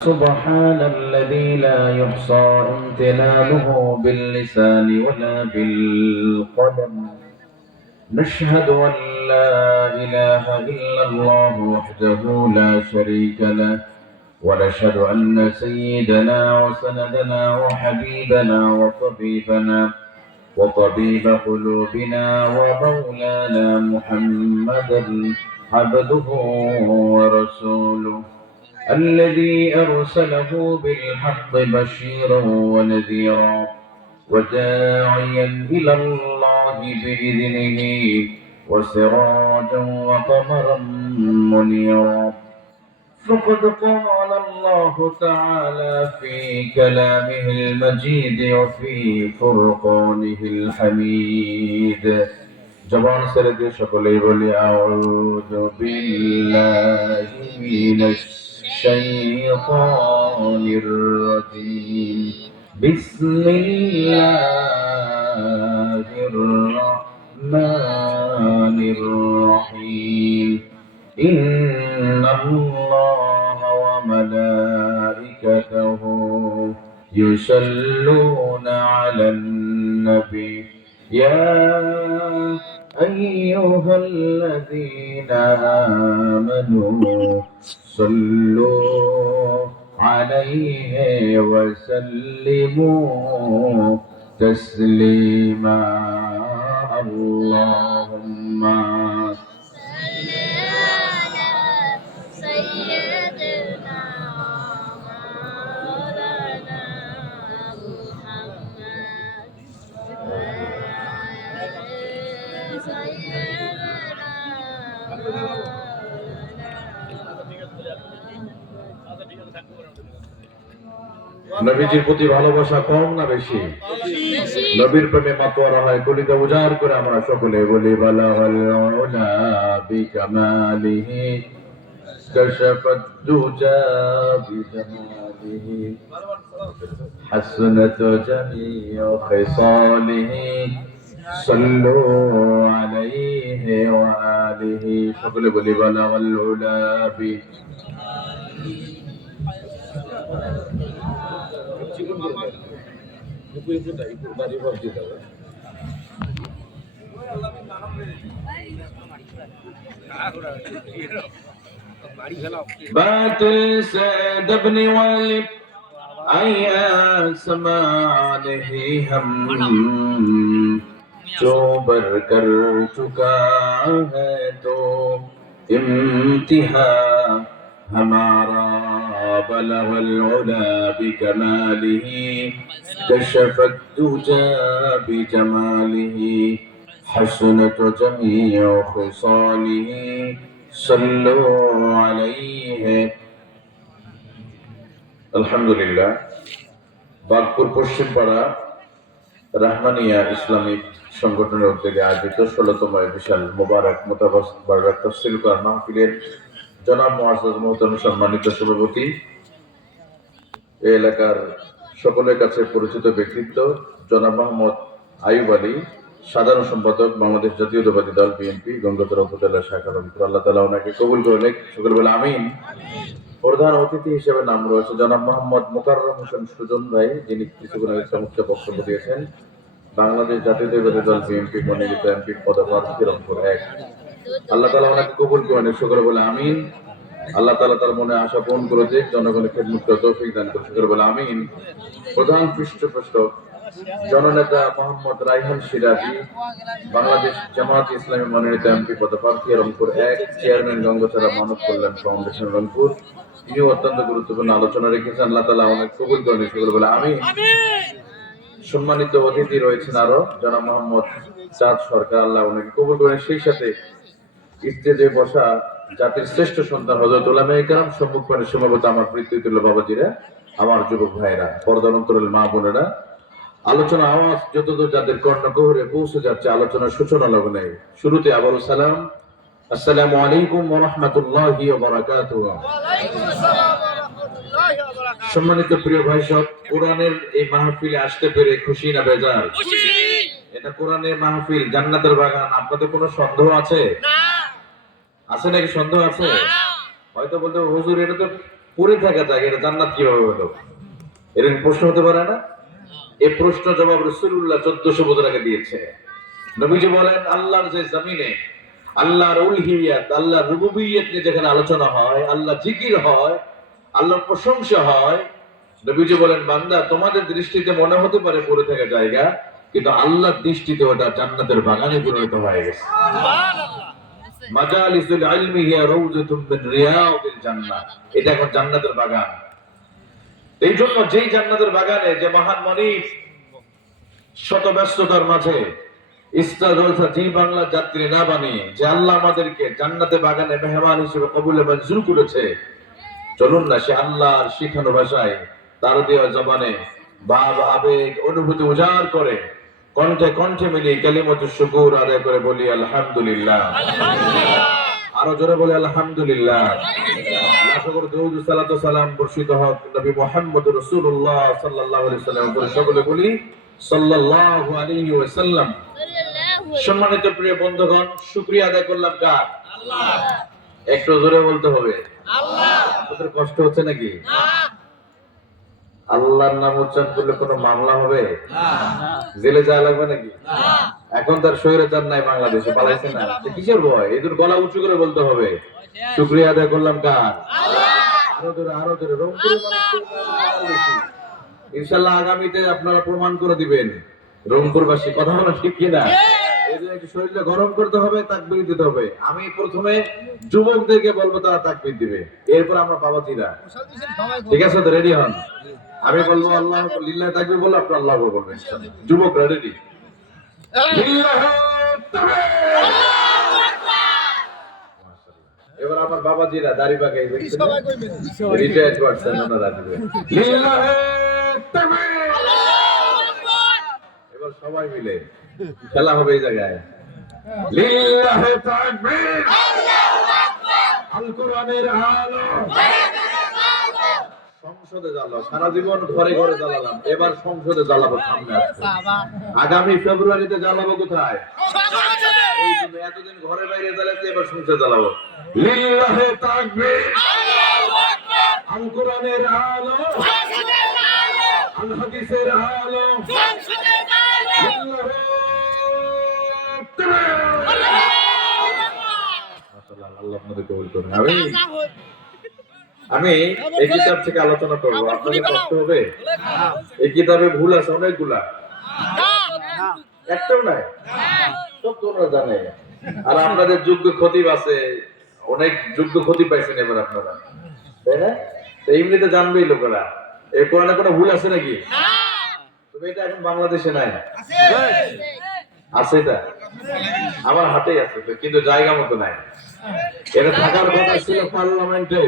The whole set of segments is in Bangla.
سبحان الذي لا يحصى امتنانه باللسان ولا بالقلم. نشهد أن لا إله إلا الله وحده لا شريك له، ونشهد أن سيدنا وسندنا وحبيبنا وطبيب قلوبنا ومولانا محمدا عبده ورسوله، الذي أرسله بالحق بشيرا ونذيرا وداعيا إلى الله بإذنه وسراجا وقمرا منيرا. فقد قال الله تعالى في كلامه المجيد وفي فرقانه الحميد. جبان سرد شكلي بولي أعوذ بالله من الشيطان الرجيم. بسم الله الرحمن الرحيم. إن الله وملائكته يصلون على النبي يا أيها الذين آمنوا صلوا عليه وسلموا تسليما. اللهم নবীজির প্রতি ভালোবাসা কম না বেশি? নবীর প্রেমে মাতোয়ারা হয়, কলিজা উজাড় করে আমরা সকলে বলি বালাগাল উলা বিকামালিহি কাশাফাত দুজা বিজামালিহি হাসনাত জামিউ খিসালিহি সাল্লু আলাইহি ওয়া আলিহি। সকলে বলি বালাগাল উলা বি बातिल से दबने वाले आया समान ही हम जो बर कर चुका है तो इम्तिहा हमारा बलगल उला बिकमालिही कशफत दुजा बिजमालिही हसनत जमीउ खिसालिही सल्लु अलैहि। আলহামদুলিল্লাহ, বাগপুর পশ্চিম পাড়া রাহমানিয়া ইসলামিক সংগঠনের উদ্যোগে আয়োজিত 16তম বিশাল মোবারক মোতাবারক তাফসীর কোরআন মাহফিলের জনাব মুআজ্জাজ মোহতারাম সম্মানিত সভাপতি, এই এলাকার সকলের কাছে পরিচিত ব্যক্তিত্ব জনাব মোহাম্মদ আইয়ুব আলী, সাধারণ সম্পাদক বাংলাদেশ জাতীয়তাবাদী দল বিএনপি গঙ্গাচড়া উপজেলা শাখার অন্তর্গত, আল্লাহ তাআলা ওনাকে কবুল করুন। সকলে বলে আমিন। প্রধান অতিথি হিসেবে নাম রয়েছে জনাব মোহাম্মদ মোকাররম হোসেন সুজন ভাই, যিনি কিছুক্ষণ আগে চমৎকার বক্তব্য দিয়েছেন। বাংলাদেশ জাতীয়তাবাদী দল বিএনপি মনোনীত এমপি পদপ্রার্থী রংপুর 1। আল্লাহ তাআলা ওনাকে কবুল করুন। সকলে বলে আমিন। আল্লাহ তাআলা তার মনে আশা পূরণ করে দিক, জনগণের খেদমত করার তৌফিক দান করুন। সকলে বলে আমিন। প্রধান পৃষ্ঠপোষক জননেতা মোহাম্মদ রায়হান সিরাজি, বাংলাদেশ জামাত ইসলামী মনোনীত এমপি পদপ্রার্থী রংপুর 1, চেয়ারম্যান গঙ্গাচড়া মানব কল্যাণ ফাউন্ডেশন রংপুর, তিনি অত্যন্ত গুরুত্বপূর্ণ আলোচনা রেখেছেন। আল্লাহ তাআলা অনেক কবুল করেন। সেগুলো বলে আমিন। সম্মানিত অতিথি রয়েছেন আরো জনাব মোহাম্মদ চাঁদ সরকার, আল্লাহ অনেক কবুল করেন। সেই সাথে স্টেজে বসা জাতির শ্রেষ্ঠ সন্তান হযরত উলামায়ে কেরাম, সম্মুখপানে সমাগত আমার পিতৃতুল্য বাবাজিরা, আমার যুবক ভাইরা, পর্দার অন্তরাল মা বোনেরা, আলোচনা আওয়াজ যতদূর যাদের কর্ণকুহরে পৌঁছে যাচ্ছে, আলোচনার সূচনা লগ্নে শুরুতে আবারও সালাম, আসসালামু আলাইকুম ওয়া রাহমাতুল্লাহি ওয়া বারাকাতুহু। সম্মানিত প্রিয় ভাই সব, কোরআনের এই মাহফিলে আসতে পেরে খুশি না বেজার? এটা কোরআনের মাহফিল, জান্নাতের বাগান। আপনাদের কোনো সন্দেহ আছে? আছে নাকি? সন্দেহ আছে? হয়তো বলতে হুজুর এটা তো পড়ে থাকা জায়গা, এটা জান্নাত কিভাবে হলো? এরকম প্রশ্ন হতে পারে না? এই প্রশ্ন জবাব রাসূলুল্লাহ 1400 বছর আগে দিয়েছে। নবীজি বলেন, আল্লাহর যে জমিনে আল্লাহর উলহিয়াত, আল্লাহর রুবুবিয়ত নিয়ে যেখানে আলোচনা হয়, আল্লাহ জিকির হয়, আল্লাহর প্রশংসা হয়, নবীজি বলেন, বান্দা তোমাদের দৃষ্টিতে মনে হতে পারে পড়ে থাকা জায়গা, কিন্তু আল্লাহর দৃষ্টিতে ওটা জান্নাতের বাগানে পরিণত হয়ে গেছে। সুবহানাল্লাহ। মাজালিসুল ইলমি হিয়া রাউযাতুম মিন রিয়াদিল জান্নাহ, এটা এখন জান্নাতের বাগান। এই জন্য যেই জান্নাতের বাগানে যে মহান মনিব শত ব্যস্ততার মাঝে ইস্তাগলসা জি বাংলার যাত্রী না বানিয়ে যে আল্লাহ আমাদেরকে জান্নাতে বাগানে মেহমান হিসেবে কবুলে মঞ্জুর করেছে, চলুন না সে আল্লাহর শিখানো ভাষায় তার দেওয়া জবানে ভাব আবেগ অনুভূতি উজাড় করে কণ্ঠে কণ্ঠে মিলিয়ে কালিমাতু শুকর আদায় করে বলি আলহামদুলিল্লাহ। আরো জোরে বলি আলহামদুলিল্লাহ। লাখো করে দরুদ সালাত ও সালাম বর্ষিত হোক নবী মুহাম্মদ রাসূলুল্লাহ সাল্লাল্লাহু আলাইহি ওয়াসাল্লাম উপরে, সকলে বলি সাল্লাল্লাহু আলাইহি ওয়াসাল্লাম। সম্মানিত প্রিয় বন্ধুগণ, শুকরিয়া আদায় করলাম কার? আল্লাহ। একটু জোরে বলতে হবে আল্লাহ। আপনাদের কষ্ট হচ্ছে নাকি? না। আল্লাহর নাম উচ্চারণ করলে কোনো মামলা হবে? না। জেলে যাওয়া লাগবে নাকি? না। এখন তার স্বৈরাচার নাই বাংলাদেশে, পালাইছে না, কিসের ভয়? এদের গলা উঁচু করে বলতে হবে শুকরিয়া আদায় করলাম কার? আল্লাহ। আরো জোরে, আরো জোরে। রংপুরের মানুষ ইনশাআল্লাহ আগামীতে আপনারা প্রমাণ করে দিবেন রংপুরবাসী, কথা বলা ঠিক কিনা? এই জন্য একটু শরীরটা গরম করতে হবে, তাকবীর দিতে হবে। আমি প্রথমে যুবকদেরকে বলবো, তারা তাকবীর দিবে, এরপর আমরা বাবাজিরা, ঠিক আছে তো? রেডি হন। আমি বলবো আল্লাহ লিল্লাহ তাকবীর বলবো, আপনি আল্লাহ বলবেন ইনশাআল্লাহ। যুবকরা রেডি? এবার আমার বাবাজিরা দাড়ি পাকাই রিটায়ার্ড করছেন, ওনারা দিবে লিল্লাহ তাকবীর। এবার সবাই মিলে খেলা হবে এই জায়গায়। লিল্লাহ তাকবীর, আল্লাহু আকবার, আল কোরআনের আলো, সংসদে জ্বালাও। সারা জীবন ঘরে ঘরে জ্বালালাম, এবার সংসদে জ্বালাবো। সামনে আসছে আগামী ফেব্রুয়ারিতে জ্বালাবো কোথায়? এই জন্য এতদিন ঘরে বাইরে জ্বালাতে, এবার সংসদে জ্বালাবো। লিল্লাহ তাকবীর, আল্লাহু আকবার, আল কোরআনের আলো, সংসদের আলো, আল হাদিসের আলো, সংসদের আলো, লিল্লাহ তাকবীর, আল্লাহু আকবার। মাশাআল্লাহ, আল্লাহ আপনাদের কবুল করুন। আমি এই কিতাব থেকে আলোচনা করবো, আপনাদের কষ্ট হবে? এই কিতাবে ভুল আছে অনেকগুলা, একটাও নাই, সব তোমরা জানে। আর আপনাদের যোগ্য খতিব আছে, অনেক যোগ্য খতিব পাইছেন এবার আপনারা, তাই না? তো এমনিতে জানবেই লোকেরা এই কোরআনে কোনো ভুল আছে নাকি? তবে এটা এখন বাংলাদেশে নাই, আছে এটা আমার হাতেই আছে, কিন্তু জায়গা মতো নাই। এটা থাকার কথা ছিল পার্লামেন্টে।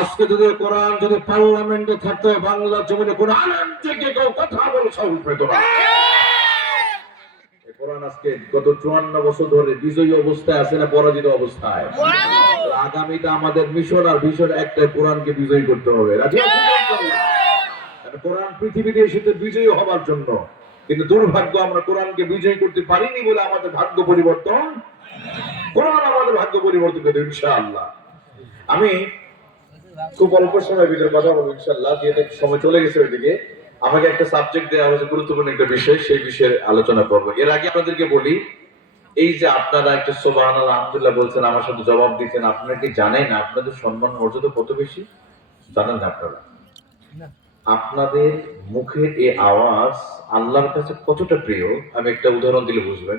আজকে যদি কোরআন যদি পার্লামেন্টে থাকতো, বাংলা জমিনে কোন আলেম থেকে কেউ কথা বলে সাহস পেত না। কোরআন আজকে গত 54 বছর ধরে বিজয়ী অবস্থায় আছে না পরাজিত অবস্থায়? আগামীতে আমাদের মিশন আর ভিশন একটাই, কোরআনকে বিজয়ী করতে হবে। কোরআন পৃথিবীতে এসেছে বিজয়ী হবার জন্য, কিন্তু দুর্ভাগ্য আমরা কোরআনকে বিজয়ী করতে পারিনি বলে আমাদের ভাগ্য পরিবর্তন, কোরআন আমাদের ভাগ্য পরিবর্তন করবে ইনশাআল্লাহ। আমি খুব অল্প সময়ের ভিতরে কথা বলবো ইনশাআল্লাহ, যেহেতু সময় চলে গেছে ওইদিকে। আমাকে একটা সাবজেক্ট দেওয়া হয়েছে, গুরুত্বপূর্ণ একটা বিষয়, সেই বিষয়ে আলোচনা করবো। এর আগে আপনাদেরকে বলি, এই যে আপনারা একটা সুবহানাল্লাহ আলহামদুলিল্লাহ বলছেন, আমার সাথে জবাব দিচ্ছেন, আপনারা কি জানেন আপনাদের সম্মান মর্যাদা কত বেশি? জানেন না আপনারা? আপনাদের মুখের এই আওয়াজ আল্লাহর কাছে কতটা প্রিয়, আমি একটা উদাহরণ দিলে বুঝবেন।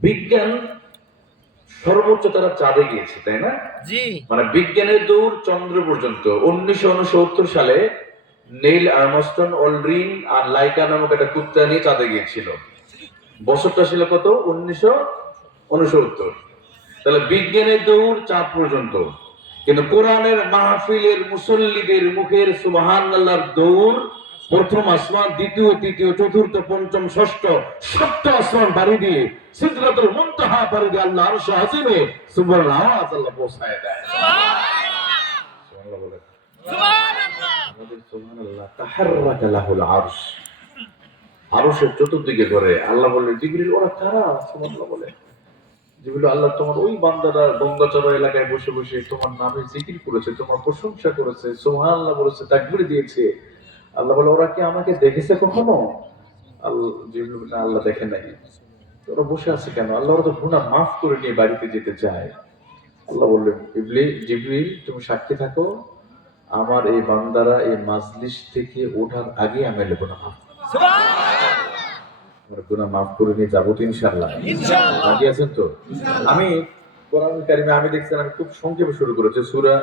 বিজ্ঞান সর্বোচ্চ তারা চাঁদে গিয়েছে, তাই না? জি। মানে বিজ্ঞানের দৌড় চন্দ্র পর্যন্ত। 1969 সালে নীল আর্মস্ট্রং, অলড্রিন আর লাইকা নামক একটা কুত্তা নিয়ে চাঁদে গিয়েছিল। বছরটা ছিল কত? 1969। তাহলে বিজ্ঞানের দৌড় চাঁদ পর্যন্ত, কিন্তু কোরআনের মাহফিলের মুসল্লিদের মুখের সুবহানাল্লাহর দৌড় প্রথম আসমান, দ্বিতীয়, তৃতীয়, চতুর্থ, পঞ্চম, ষষ্ঠ, সপ্তম আসমান বাড়ি দিয়ে সিদরাতুল মুনতাহা বাড়ি দিয়ে আল্লাহ আরশে আজিমে সুবহানাল্লাহ আল্লাহ পৌঁছায় দেয়। সুবহানাল্লাহ বলে, সুবহানাল্লাহ, আমাদের সুবহানাল্লাহ তাহাররাকা লাহুল আরশ, আরশের চতুর্দিকে ঘরে। আল্লাহ বলে, জিবরিল ওরা কারা? সুবহানাল্লাহ বলে, জিবরিল, আল্লাহ তোমার ওই বান্দারা গঙ্গাচড়া এলাকায় বসে বসে তোমার নামে জিকির করেছে, তোমার প্রশংসা করেছে, সুবহানাল্লাহ বলেছে, তাকবীর দিয়েছে। আল্লাহ বলে, ওরা কি আমাকে দেখেছে কখনো? আল্লাহ জিবরিল বলে, না, আল্লাহ দেখে নাই। ওরা বসে আছে কেন? আল্লাহ, ওরা তো গুনাহ মাফ করে নিয়ে বাড়িতে যেতে চায়। আল্লাহ বললেন, জিবরিল তুমি সাক্ষী থাকো, আমার এই বান্দারা এই মাজলিস থেকে ওঠার আগে আমি আল্লাহ গুনাহ মাফ আমার গুনাহ মাফ করে নিয়ে যাবো তো ইনশাআল্লাহ। রাজি আছেন তো? আমি কোরআনুল কারিমে আমি দেখছেন, আমি খুব সংক্ষেপে শুরু করেছি সূরা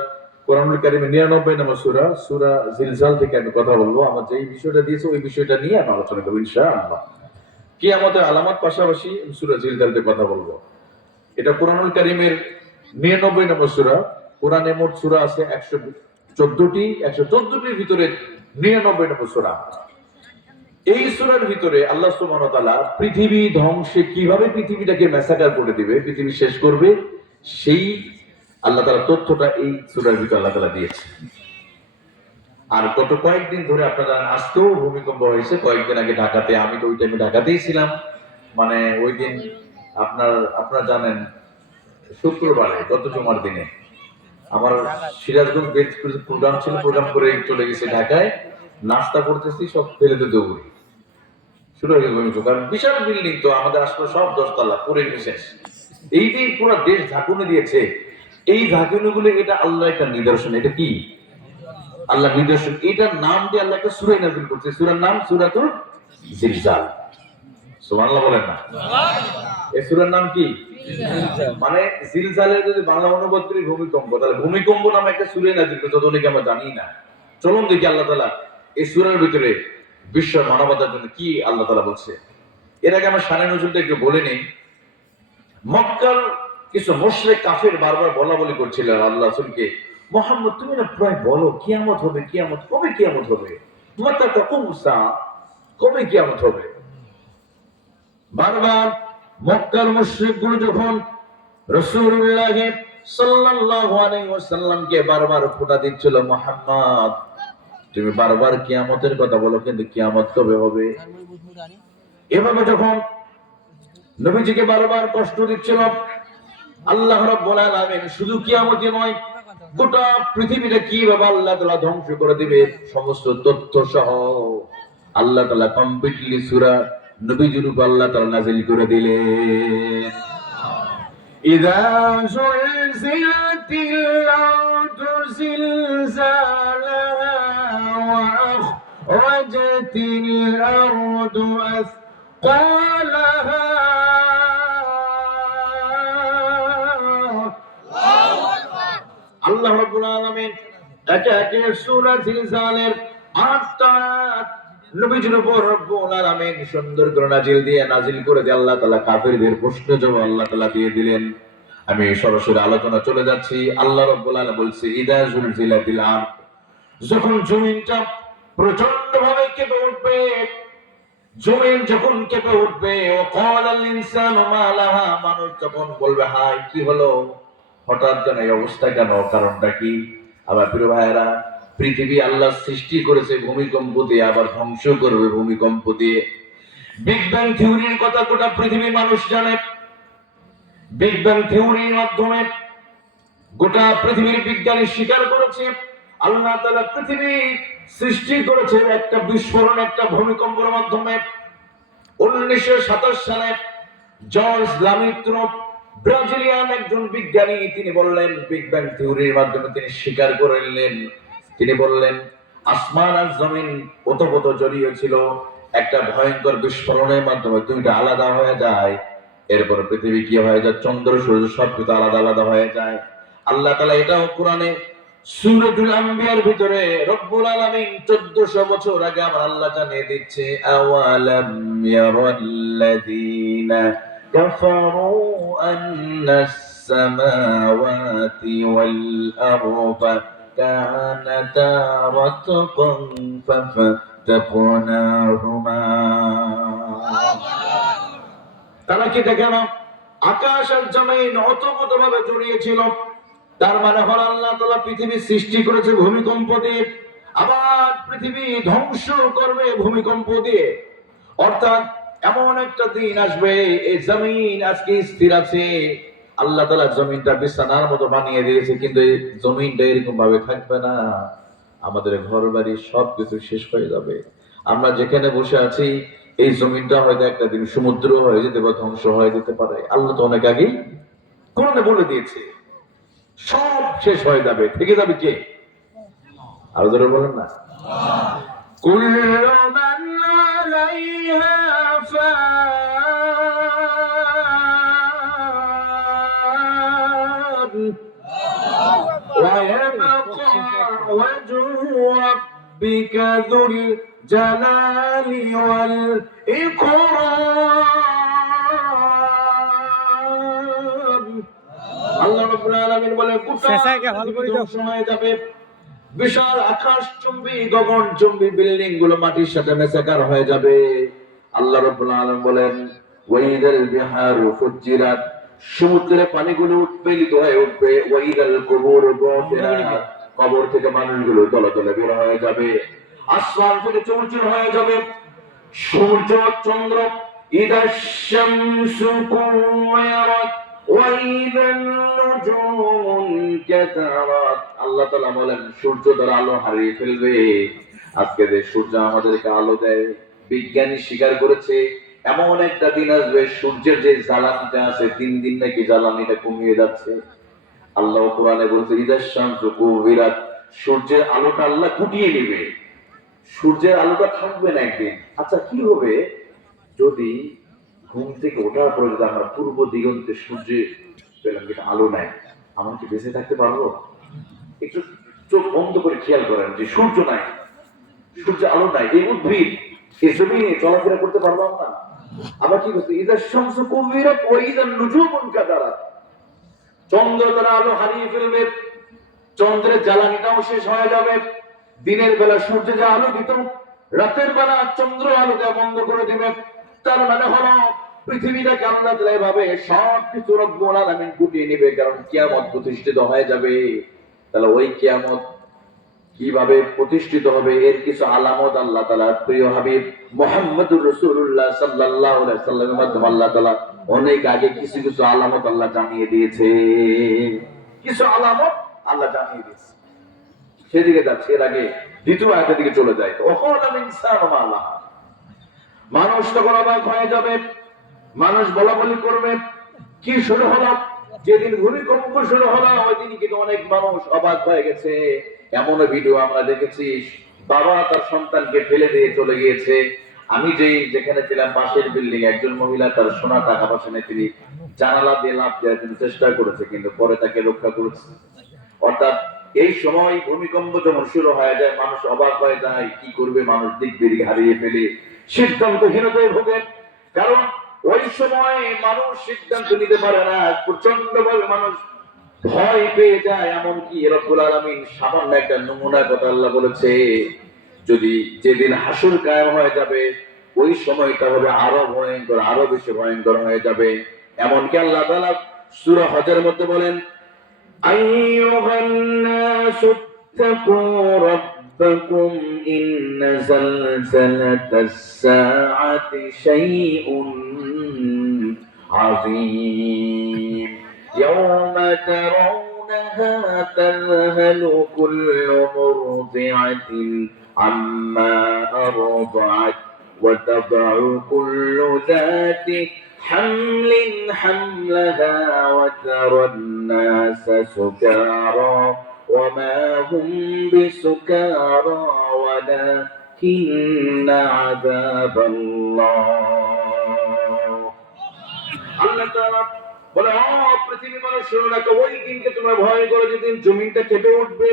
কোরআনুল কারিমে 99 নম্বর সূরা সূরা জিলজাল থেকে আমি কথা বলবো। আমার যেই বিষয়টা দিয়েছে ওই বিষয়টা নিয়ে আমি আলোচনা করবো ইনশাআল্লাহ। কিয়ামতের আলামত পাশাপাশি সূরা জিলজাল থেকে কথা বলবো। এটা কোরআনুল কারিমের 99 নম্বর সূরা। কোরআনে মোট সূরা আছে 114টি, 114টির ভিতরে 99 নম্বর সূরা। এই সূরার ভিতরে আল্লাহ সুবহানাহু ওয়া তাআলা পৃথিবী ধ্বংসে কিভাবে পৃথিবীটাকে ম্যাসাকার করে দিবে, পৃথিবী শেষ করবে, সেই আল্লাহ তাআলা তথ্যটা এই সূরার ভিতরে আল্লাহ তাআলা দিয়েছে। আর গত কয়েকদিন ধরে আপনারা আজকেও ভূমিকম্প হয়েছে, কয়েকদিন আগে ঢাকাতে, আমি তো ওই টাইমে ঢাকাতেই ছিলাম। মানে ওই দিন আপনারা জানেন শুক্রবারে গত জুমার দিনে আমার সিরাজগঞ্জ বেঞ্চ প্রোগ্রাম ছিল, প্রোগ্রাম করে চলে গেছে ঢাকায়, নাস্তা করতেছি, সব ফেলে দিয়ে দৌড়ি শুরু হয়ে গেল। কারণ বিশাল বিল্ডিং তো, আমাদের আশপাশে সব 10 তলা পুরো শেষ। এই যে পুরো দেশ ঝাঁকুনি দিয়েছে, এই ঝাঁকুনি গুলো, এটা আল্লাহ একটা নিদর্শন। এটা কি? আল্লাহ নিদর্শন। এটার নাম দিয়ে আল্লাহ একটা সূরা নাযিল করছে, সূরার নাম সূরাতুল জিলজাল। সুবহানাল্লাহ বলেন না? এই সূরার নাম কি? মানে জিলজালের যদি বাংলা অনুবাদ করি ভূমিকম্প, তাহলে ভূমিকম্প নামে একটা সূরা নাযিল করছে, যতটুকু আমরা জানি না। চলুন দেখি আল্লাহ তাআলা এই সূরার ভিতরে বিশ্ব মানবতার জন্য কি আল্লাহ তাআলা বলছে। এর আগে আমার শানে নজরুলটা একটু বলে নেই। মক্কার কিছু মুশরিক কাফির বারবার বলা বলি করছিল আল্লাহ রাসূলকে, মুহাম্মদ তুমি না প্রায় বলো কিয়ামত হবে, কিয়ামত কবে, কিয়ামত হবে, মাতা তাকুম সা, কবে কিয়ামত হবে। বারবার মক্কার মুশরিকগুলো যখন রাসূলুল্লাহ সাল্লাল্লাহু আলাইহি ওয়াসাল্লামকে বারবার খোঁটা দিচ্ছিল, মুহাম্মদ তুমি বারবার কিয়ামতের কথা বলো, কিন্তু কিয়ামত কবে হবে। এভাবে যখন নবীজিকে বারবার কষ্ট দিচ্ছিল, আল্লাহ রাব্বুল আলামিন শুধু কিয়ামতই নয়, গোটা পৃথিবীটা কিভাবে আল্লাহ তাআলা ধ্বংস করে দিবে সমস্ত তথ্য সহ আল্লাহ তাআলা কমপ্লিটলি সূরা নবীজির উপর আল্লাহ তাআলা নাযিল করে দিলেন। ইযা যুলজিলাতিল আরদু জিলজালাহা ওয়া আখরাজাতিল আরদু আসকালাহা। আল্লাহ রাব্বুল আলামিন একে একে সূরা জিলজালের 8টা নবীজির উপর রব্বুল আলামিন সুন্দর করে নাজিল করে দিয়ে আল্লাহ তাআলা কাফিরদের প্রশ্ন জবাব আল্লাহ তাআলা দিয়ে দিলেন। আমি সরাসরি আলোচনা চলে যাচ্ছি। আল্লাহ রাব্বুল আলামিন বলছে, ইদা জুলজিলাতিল আরদ, যখন জমিনটা প্রচন্ডভাবে কেঁপে উঠবে, জমিন যখন কেঁপে উঠবে, ও ক্বালাল ইনসানু মা লাহা, মানুষ যখন বলবে হায় কি হলো, হঠাৎ যেন এই অবস্থা কেন, কারণটা কি। আমার প্রিয় ভাইয়েরা, পৃথিবী আল্লাহ সৃষ্টি করেছে ভূমিকম্প দিয়ে, আবার ধ্বংস করবে ভূমিকম্প দিয়ে। বিগ ব্যাং থিওরির কথা গোটা পৃথিবীর মানুষ জানে। বিগ ব্যাং থিওরির মাধ্যমে গোটা পৃথিবীর বিজ্ঞানী স্বীকার করেছে আল্লাহ তাআলা পৃথিবী সৃষ্টি করেছে একটা বিস্ফোরণ, একটা ভূমিকম্পের মাধ্যমে। 1927 সালে জর্জ লামিত্রপ, ব্রাজিলিয়ান একজন বিজ্ঞানী, তিনি বললেন, বিগ ব্যাং থিওরির মাধ্যমে তিনি স্বীকার করে নিলেন, তিনি বললেন আসমান আর জমিন ওতপ্রোত জড়িয়ে ছিল একটা ভয়ঙ্কর বিস্ফোরণের মাধ্যমে, দুইটা আলাদা হয়ে যায়। এরপর পৃথিবী কি হয়ে যায়, চন্দ্র সূর্য সবকিছু আলাদা আলাদা হয়ে যায়। আল্লাহ তাআলা এটাও কোরআনে সূরাতুল আম্বিয়ার ভিতরে রব্বুল আলামিন 1400 বছর আগে আমার আল্লাহ জানিয়ে দিচ্ছে, আওয়ালাম ইয়ারাল্লাযীনা কাফারু আন্নাস সামাওয়াতি ওয়াল আরদা কানাতা রাতকান ফাফতাকনাহুমা। তারা কি দেখে না, আকাশ আর জমিন ওতপ্রোতভাবে জড়িয়ে ছিল। তার মানে হল আল্লাহ তাআলা পৃথিবী সৃষ্টি করেছে ভূমিকম্প দিয়ে, আবার পৃথিবী ধ্বংস করবে ভূমিকম্প দিয়ে। অর্থাৎ এমন একটা দিন আসবে, এই জমিন আজকে স্থির আছে, আল্লাহ তাআলা জমিনটা বিছানার মতো বানিয়ে দিয়েছে, কিন্তু এই জমিনটা এরকম ভাবে থাকবে না। আমাদের ঘর বাড়ি সবকিছু শেষ হয়ে যাবে। আমরা যেখানে বসে আছি এই জমিনটা হয়তো একটা দিন সমুদ্র হয়ে যেতে পারে, ধ্বংস হয়ে যেতে পারে। আল্লাহ তো অনেক আগেই কোরআনে বলে দিয়েছে সব শেষ হয়ে যাবে, থেকে যাবে কে? আরো জোরে বলেন না। কুল্লু মান আলাইহা ফান ওয়া ইয়াবকা ওয়াজহু রাব্বিকা যুল জালালি ওয়াল ইকরাম। আল্লাহ রাব্বুল আলামিন বলে গোটা ধ্বংস হয়ে যাবে। বিশাল আকাশচুম্বী গগনচুম্বী বিল্ডিং গুলো মাটির সাথে মেসাকার হয়ে যাবে। আল্লাহ রাব্বুল আলামিন বলেন ওয়াইদাল বিহারু ফুজ্জিরাত, সমুদ্রের পানিগুলো উৎপেলিত হয়ে উঠবে। ওয়াইদাল কুবুর বুতিরাত, কবর থেকে মানুষগুলো দলে দলে বের হয়ে যাবে। আসমান থেকে চৌচির হয়ে যাবে। সূর্য চন্দ্র ইদাশ শামসু কুওয়ারাত ওয়াইদান নুজুমু কাতারাত। আল্লাহ তাআলা বলেন সূর্য তার আলো হারিয়ে ফেলবে। আজকে যে সূর্য আমাদেরকে আলো দেয়, বিজ্ঞানী স্বীকার করেছে এমন একটা দিন আসবে সূর্যের যে জ্বালানিটা আছে দিন দিন নাকি জ্বালানিটা কমিয়ে যাচ্ছে। আল্লাহ কোরআনে বলছে ইদাশ শামসু কুওয়ারাত, সূর্যের আলোটা আল্লাহ গুটিয়ে নেবে। সূর্যের আলোটা থাকবে না একদিন। আচ্ছা কি হবে যদি ঘুম থেকে ওঠার পরে যদি আমরা পূর্ব দিগন্তে সূর্য পেলাম কিন্তু আলো নাই, আমরা কি বেঁচে থাকতে পারবো? একটু চোখ বন্ধ করে খেয়াল করেন যে সূর্য নাই, সূর্য আলো নাই, এই উদ্ভিদ এই জমিনে চলাফেরা করতে পারলাম না। আবার কি করছে ইদাশ শামসু কুওয়ারাত ওয়া ইদান নুজুমু কাদারাত, চন্দ্র তারা আলো হারিয়ে ফেলবে, চন্দ্রের জ্বালানিটাও শেষ হয়ে যাবে। দিনের বেলা সূর্য যা আলো দিত রাতের বেলা চন্দ্র আলো দেওয়া বন্ধ করে দিবে। তার মানে হলো পৃথিবীটাকে আল্লাহ তাআলা এভাবে সবকিছু রব্বুল আলামিন গুটিয়ে নেবে, কারণ কিয়ামত প্রতিষ্ঠিত হয়ে যাবে। তাহলে ওই কিয়ামত কিভাবে প্রতিষ্ঠিত হবে এর কিছু আলামত আল্লাহ তাআলা প্রিয় হাবিব মুহাম্মদুর রাসূলুল্লাহ সাল্লাল্লাহু আলাইহি সাল্লামের মাধ্যমে আল্লাহ তাআলা অনেক আগে কিছু কিছু আলামত আল্লাহ জানিয়ে দিয়েছে। কিছু আলামত আল্লাহ জানিয়ে দিয়েছে, সেদিকে যাচ্ছে। এর আগে দ্বিতীয় আয়াতের দিকে চলে যায়। মানুষ তখন অবাক হয়ে যাবে, মানুষ বলা বলি করবে কি শুরু হলো? যেদিন ভূমিকম্প শুরু হলো ওই দিন কিন্তু অনেক মানুষ অবাক হয়ে গেছে। এমন ভিডিও আমরা দেখেছি বাবা তার সন্তানকে ফেলে দিয়ে চলে গিয়েছে। আমি যেখানে ছিলাম পাশের বিল্ডিং একজন মহিলা তার সোনা টাকা পয়সা নিয়ে তিনি জানালা দিয়ে লাফ দেওয়ার জন্য চেষ্টা করেছে, কিন্তু পরে তাকে রক্ষা করেছে। অর্থাৎ এই সময় ভূমিকম্প যখন শুরু হয়ে যায় মানুষ অবাক হয়ে যায়, কি করবে, মানুষ দিক বিদিক হারিয়ে ফেলে সিদ্ধান্তহীনতায় ভোগে। কারণ ওই সময় মানুষ সিদ্ধান্ত নিতে পারে না, প্রচন্ড ভাবে মানুষ ভয় পেয়ে যায়। এমনকি রব্বুল আলামিন সামান্য একটা নমুনা কথা আল্লাহ বলেছে, যদি যেদিন হাসুর কায়েম হয়ে যাবে ওই সময়টা হবে আরো ভয়ঙ্কর, আরো বেশি ভয়ঙ্কর হয়ে যাবে। এমনকি আল্লাহ তাআলা সূরা হজের মধ্যে বলেন أيها الناس اتقوا ربكم إن زلزلة الساعة شيء عظيم يوم ترونها تذهل كل مرضعة عما أرضعت وتضع كل ذات حمل حملها وترى الناس سكارى وما هم بسكارى ولكن عذاب الله আল্লাহ তাআলা বলে পৃথিবীর মানুষ শুনে রাখো ওই দিনকে তোমরা ভয় করো যেদিন জমিনটা কেঁপে উঠবে।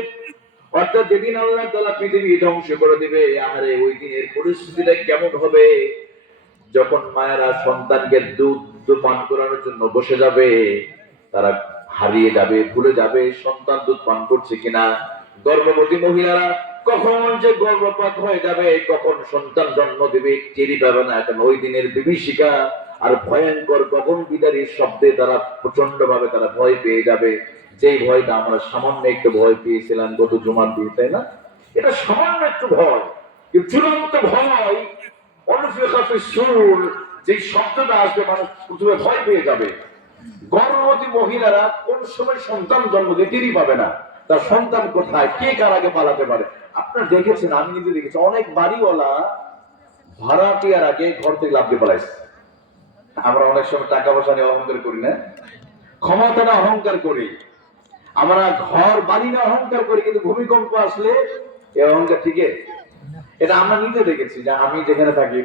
অর্থাৎ যেদিন আল্লাহ তাআলা পৃথিবী ধ্বংস করে দিবে। আরে ওই দিনের পরিস্থিতিটা কেমন হবে? যখন মায়েরা সন্তানকে দুধ পান করানোর জন্য বসে যাবে তারা হারিয়ে যাবে, ভুলে যাবে সন্তান দুধ পান করছে কিনা। গর্ভবতী মহিলারা কখন যে গর্ভপাত হয়ে যাবে, কখন সন্তান জন্ম দেবে টেরি পাবে না। এখন ওই দিনের বিভীষিকা আর ভয়ঙ্কর গগন বিদারীর শব্দে তারা প্রচন্ড ভাবে তারা ভয় পেয়ে যাবে। যেই ভয়টা আমরা সামান্য একটু ভয় পেয়েছিলাম গত জুমার দিন, তাই না? এটা সামান্য একটু ভয়, কিন্তু চূড়ান্ত ভয় যে শব্দটা আসবে মানুষ প্রথমে ভয় পেয়ে যাবে। গর্ভবতী মহিলারা কোন সময় সন্তান জন্ম দিতেই পাবে না, তার সন্তান কোথায়, কে কার আগে পালাতে পারে। আপনারা দেখেছেন, আমি নিজে দেখেছি, অনেক বাড়িওয়ালা ভাড়াটিয়ার আগে ঘর থেকে লাফ দিয়ে পালাইছে। আমরা অনেক সময় টাকা পয়সা নিয়ে অহংকার করি না, ক্ষমতা না অহংকার করি, আমরা ঘর বাড়ি না অহংকার করি, কিন্তু ভূমিকম্প আসলে এই অহংকার ঠিকই। এটা আমরা নিজে দেখেছি, যে আমি যেখানে থাকি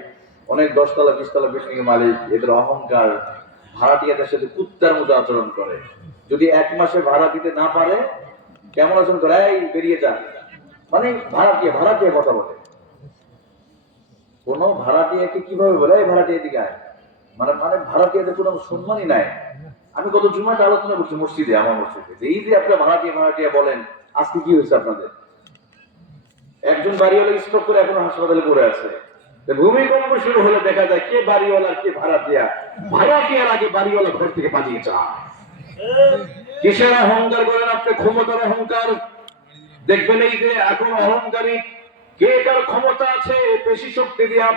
অনেক 10 তলা 20 তলা বিল্ডিং এর মালিক, এদের অহংকার ভাড়াটিয়াদের সাথে কুত্তার মতো আচরণ করে। যদি 1 মাসে ভাড়া দিতে না পারে কেমন আচরণ করে, এই বেরিয়ে যা, মানে ভাড়াটিয়া ভাড়াটিয়া কথা বলে। কোন ভাড়াটিয়াকে কিভাবে বলে, এই ভাড়াটিয়া দিকে আয়, মানে মানে ভাড়াটিয়াদের কোনো সম্মানই নাই। আমি গত জুমাটা আলোচনা করছি মসজিদে, আমার মসজিদে, এই যে আপনারা ভাড়াটিয়া ভাড়াটিয়া বলেন, আজকে কি হয়েছে আপনাদের? একজন বাড়িওয়ালা স্ট্রোক করে এখনো হাসপাতালে পড়ে আছে। ভূমিকম্প শুরু হলে দেখা যায় কে বাড়িওয়ালা কে ভাড়াটিয়া, ভাড়াটিয়ার আগে বাড়িওয়ালা ঘর থেকে পালিয়ে যায়। কিসের অহংকার করেন আপনি? ক্ষমতার অহংকার। দেখবেন এই যে এখন অহংকারী কে কার ক্ষমতা আছে, পেশি শক্তি দিয়া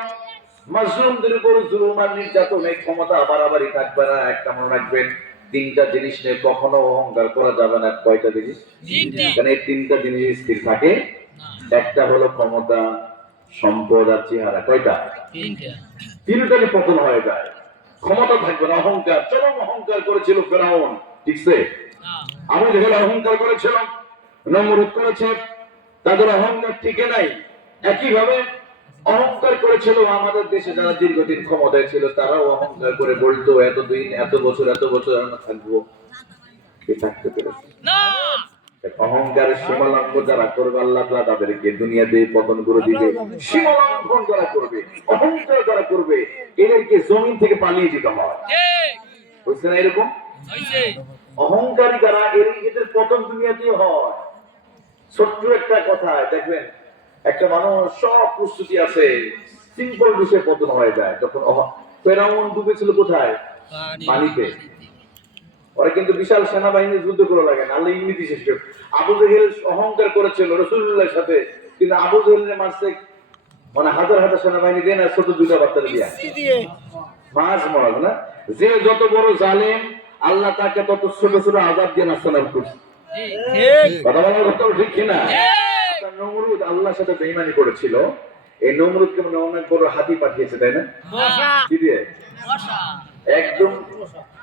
মাজলুমদের উপর জুলুম আর নির্যাতনে ক্ষমতা বাড়াবাড়ি থাকবে না। একটা মনে রাখবেন, 3টা জিনিস নিয়ে কখনো অহংকার করা যাবে না। কয়টা জিনিস? কারণ এই 3টা জিনিস স্থির থাকে। একটা হলো ক্ষমতা, সম্পদ আর চেহারা। কয়টা? 3টারই পতন হয়ে যায়। ক্ষমতা থাকবে না, অহংকার, চরম অহংকার করেছিল ফেরাউন, ঠিকছে? আবু জেহেল অহংকার করেছিল, নমরুদ করেছে, তাদের অহংকার টিকে নাই। একইভাবে অহংকার করেছিল আমাদের দেশে যারা দীর্ঘদিন ক্ষমতায় ছিল, তারাও অহংকার করে বলতো এতদিন এত বছর আমরা থাকবো। কে থাকতে পেরেছে? অহংকারের সীমালঙ্ঘন যারা করবে, আল্লাহ তাদেরকে দুনিয়াতে পতন করে দিবে। সীমালঙ্ঘন যারা করবে, অহংকার যারা করবে, এদেরকে জমিন থেকে পালিয়ে যেতে হয়। বুঝছেন না? এরকম অহংকারী যারা, এদের পতন দুনিয়াতে হয়। ছোট্ট একটা কথা দেখবেন, একটা মানুষ সব প্রস্তুতি আছে, সিম্পল বিষয়ে পতন হয়ে যায়। যখন ফেরাউন ডুবেছিল কোথায়? পানিতে। ওরা কিন্তু বিশাল সেনাবাহিনী যুদ্ধ করে লাগে না, আল্লাহ এমনিতে শেষ করে। আবু জেহেল অহংকার করেছিল রাসূলুল্লাহর সাথে, কিন্তু আবু জেহেলের মারছে মানে হাজার হাজার সেনাবাহিনী দেন আর ছোট 2টা বাচ্চা দিয়ে মাছ মরাজ না। যে যত বড় জালেম, আল্লাহ তাকে তত ছোট ছোট আযাব দিয়ে নাস্তানাম করছে। কথা বলার কথা ঠিক কিনা? নমরুদ আল্লাহর সাথে বেঈমানি করেছিল, এই নমরুদকে মনে অনেক বড় হাতি পাঠিয়েছে, তাই না? কি দিয়ে? একদম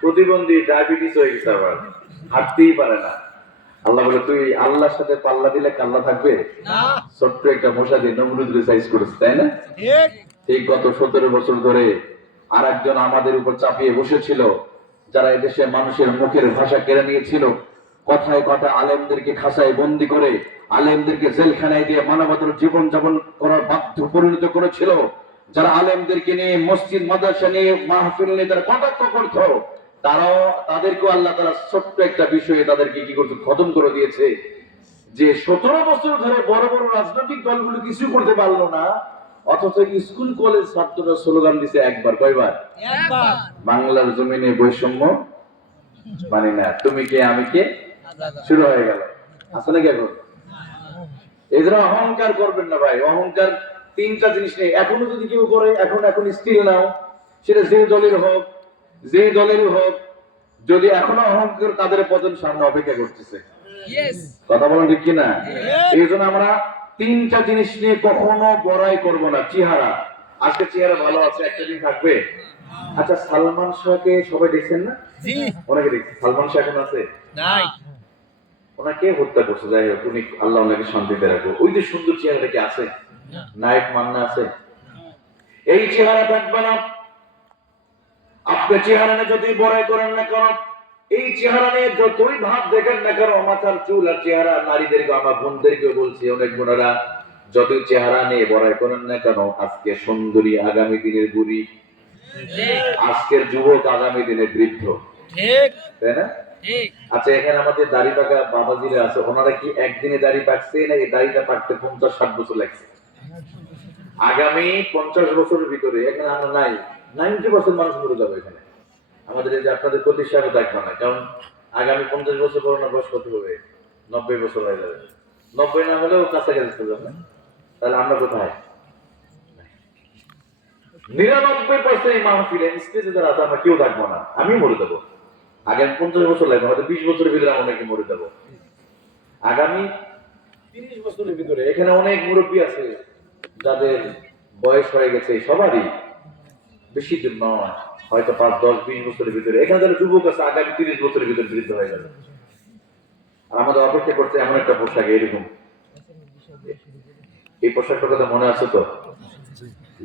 প্রতিবন্ধী, ডায়াবেটিস হয়ে গেছে, আবার হাঁটতেই পারে না। আল্লাহ বলে, তুই আল্লাহর সাথে পাল্লা দিলে কাল্লা থাকবে? ছোট্ট একটা মশা দিয়ে নমরুদ রিসাইজ করেছে, তাই না? ঠিক গত 17 বছর ধরে আর একজন আমাদের উপর চাপিয়ে বসেছিল, যারা এদেশে মানুষের মুখের ভাষা কেড়ে নিয়েছিল। কথায় কথায় আলেমদেরকে খাঁচায় বন্দি করে, আলেমদেরকে জেলখানায় দিয়ে মানবতার জীবন যাপন করার বাধ্য পরিণত করেছিল। যারা আলেমদেরকে নিয়ে মসজিদ মাদ্রাসা নিয়ে মাহফিল নিয়ে তারা কটাক্ষ করত, তাদেরকেও আল্লাহ তাআলা ছোট্ট একটা বিষয়ে তাদেরকে কি করতে খতম করে দিয়েছে। যে 17 বছর ধরে বড় বড় রাজনৈতিক দলগুলো কিছু করতে পারলো না, অথচ স্কুল কলেজ ছাত্ররা স্লোগান দিছে একবার। কয়বার? একবার। বাংলার জমিনে বৈষম্য মানে না, তুমি কে আমি কে শুরু হয়ে গেল। আসলে কি এখন এই জন্য অহংকার করবেন না ভাই। অহংকার 3টা জিনিস নেই। এখনো যদি কেউ করে, এখন স্টিল নাও, সেটা যে দলের হোক, যে দলেরই হোক, যদি এখনো অহংকার, তাদের পতন সামনে অপেক্ষা করতেছে। কথা বলেন ঠিক কিনা? এই জন্য আমরা 3টা জিনিস নিয়ে কখনো বড়াই করব না। চেহারা, আজকে চেহারা ভালো আছে, একটা দিন থাকবে। আচ্ছা, সালমান শাহকে সবাই দেখছেন না? জি, ওনাকে দেখছেন। সালমান শাহ এখন আছে? নাই। ওনাকে হত্যা করছে, যাই হোক, উনি আল্লাহ ওনাকে শান্তিতে রাখুক। ওই যে সুন্দর চেহারাটা কি আছে? নায়ক মান্না আছে? এই চেহারা থাকবে না। আপনি চেহারা নিয়ে যদি বড়াই করেন না কেন, এই চেহারা নিয়ে যতই ভাব দেখেন না কেন, মাথার চুল আর চেহারা, নারীদেরকে, আমার বোনদেরকে বলছি, অনেক বোনেরা যতই চেহারা নিয়ে বড়াই করেন না কেন, আজকে সুন্দরী আগামী দিনের বুড়ি, আজকের যুবক আগামী দিনের বৃদ্ধ, ঠিক তাই না? আচ্ছা, এখানে আমাদের দাড়ি পাকা বাবাজিরা আছে, ওনারা কি একদিনে দাড়ি পাকছে না এই দাড়িটা পাকতে 50-60 বছর লাগছে? আগামী 50 বছরের ভিতরে এখানে আমরা নাই, 90% মানুষ মরে যাবে এখানে। আমাদের এই যে আপনাদের প্রতিষ্ঠানে দেখবো না, কারণ আগামী 50 বছর পর না বয়স কত হবে? 90 বছর হয়ে যাবে। 90 না হলেও কাছাকাছি চলে যাবে। তাহলে আমরা কোথায়? 99% এই মাহফিলে স্টেজে যারা আছে আমরা কেউ থাকবো না, আমি মরে যাবো। আগামী 50 বছর লাগবে, হয়তো 20 বছরের ভিতরে আমরা অনেকে মরে যাবো। আগামী 30 বছরের ভিতরে এখানে অনেক মুরব্বী আছে যাদের বয়স হয়ে গেছে, সবারই বেশি দিন নয়, হয়তো 5, 10, 20 বছরের ভিতরে এখানে যারা যুবক আছে আগামী 30 বছরের ভিতরে বৃদ্ধ হয়ে যাবে। আর আমাদের অপেক্ষা করছে এমন একটা পোশাক, এরকম এই পোশাকটার কথা মনে আছে তো?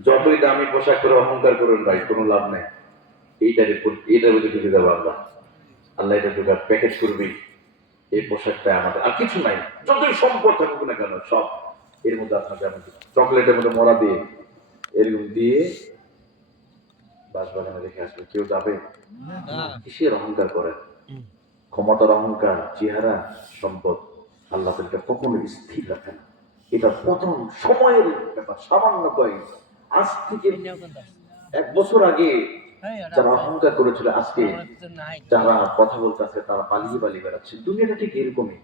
যতই দামি পোশাক করে অহংকার করেন ভাই, কোনো লাভ নেই। এইটার মধ্যে ঢুকে যাবো আমরা। আল্লাহ এটা ঢুকে প্যাকেজ করবি, এই পোশাকটা আমাদের আর কিছু নাই, যতই সম্পদ থাকুক না কেন সব এর মধ্যে আপনাকে চকলেটের মধ্যে মরা দিয়ে এরকম দিয়ে বাসবাগানে রেখে আসবে। কেউ যাবে? কিসের অহংকার করেন? ক্ষমতার অহংকার, চেহারা, সম্পদ আল্লাহ তাআলা কখনো স্থির রাখে না। এটা প্রথম সময়ের ব্যাপার, সামান্য কয়েক। আজ থেকে 1 বছর আগে যারা অহংকার করেছিল, আজকে যারা কথা বলতেছে তারা পালিয়ে পালিয়ে বেড়াচ্ছে। দুনিয়াটা ঠিক এরকমই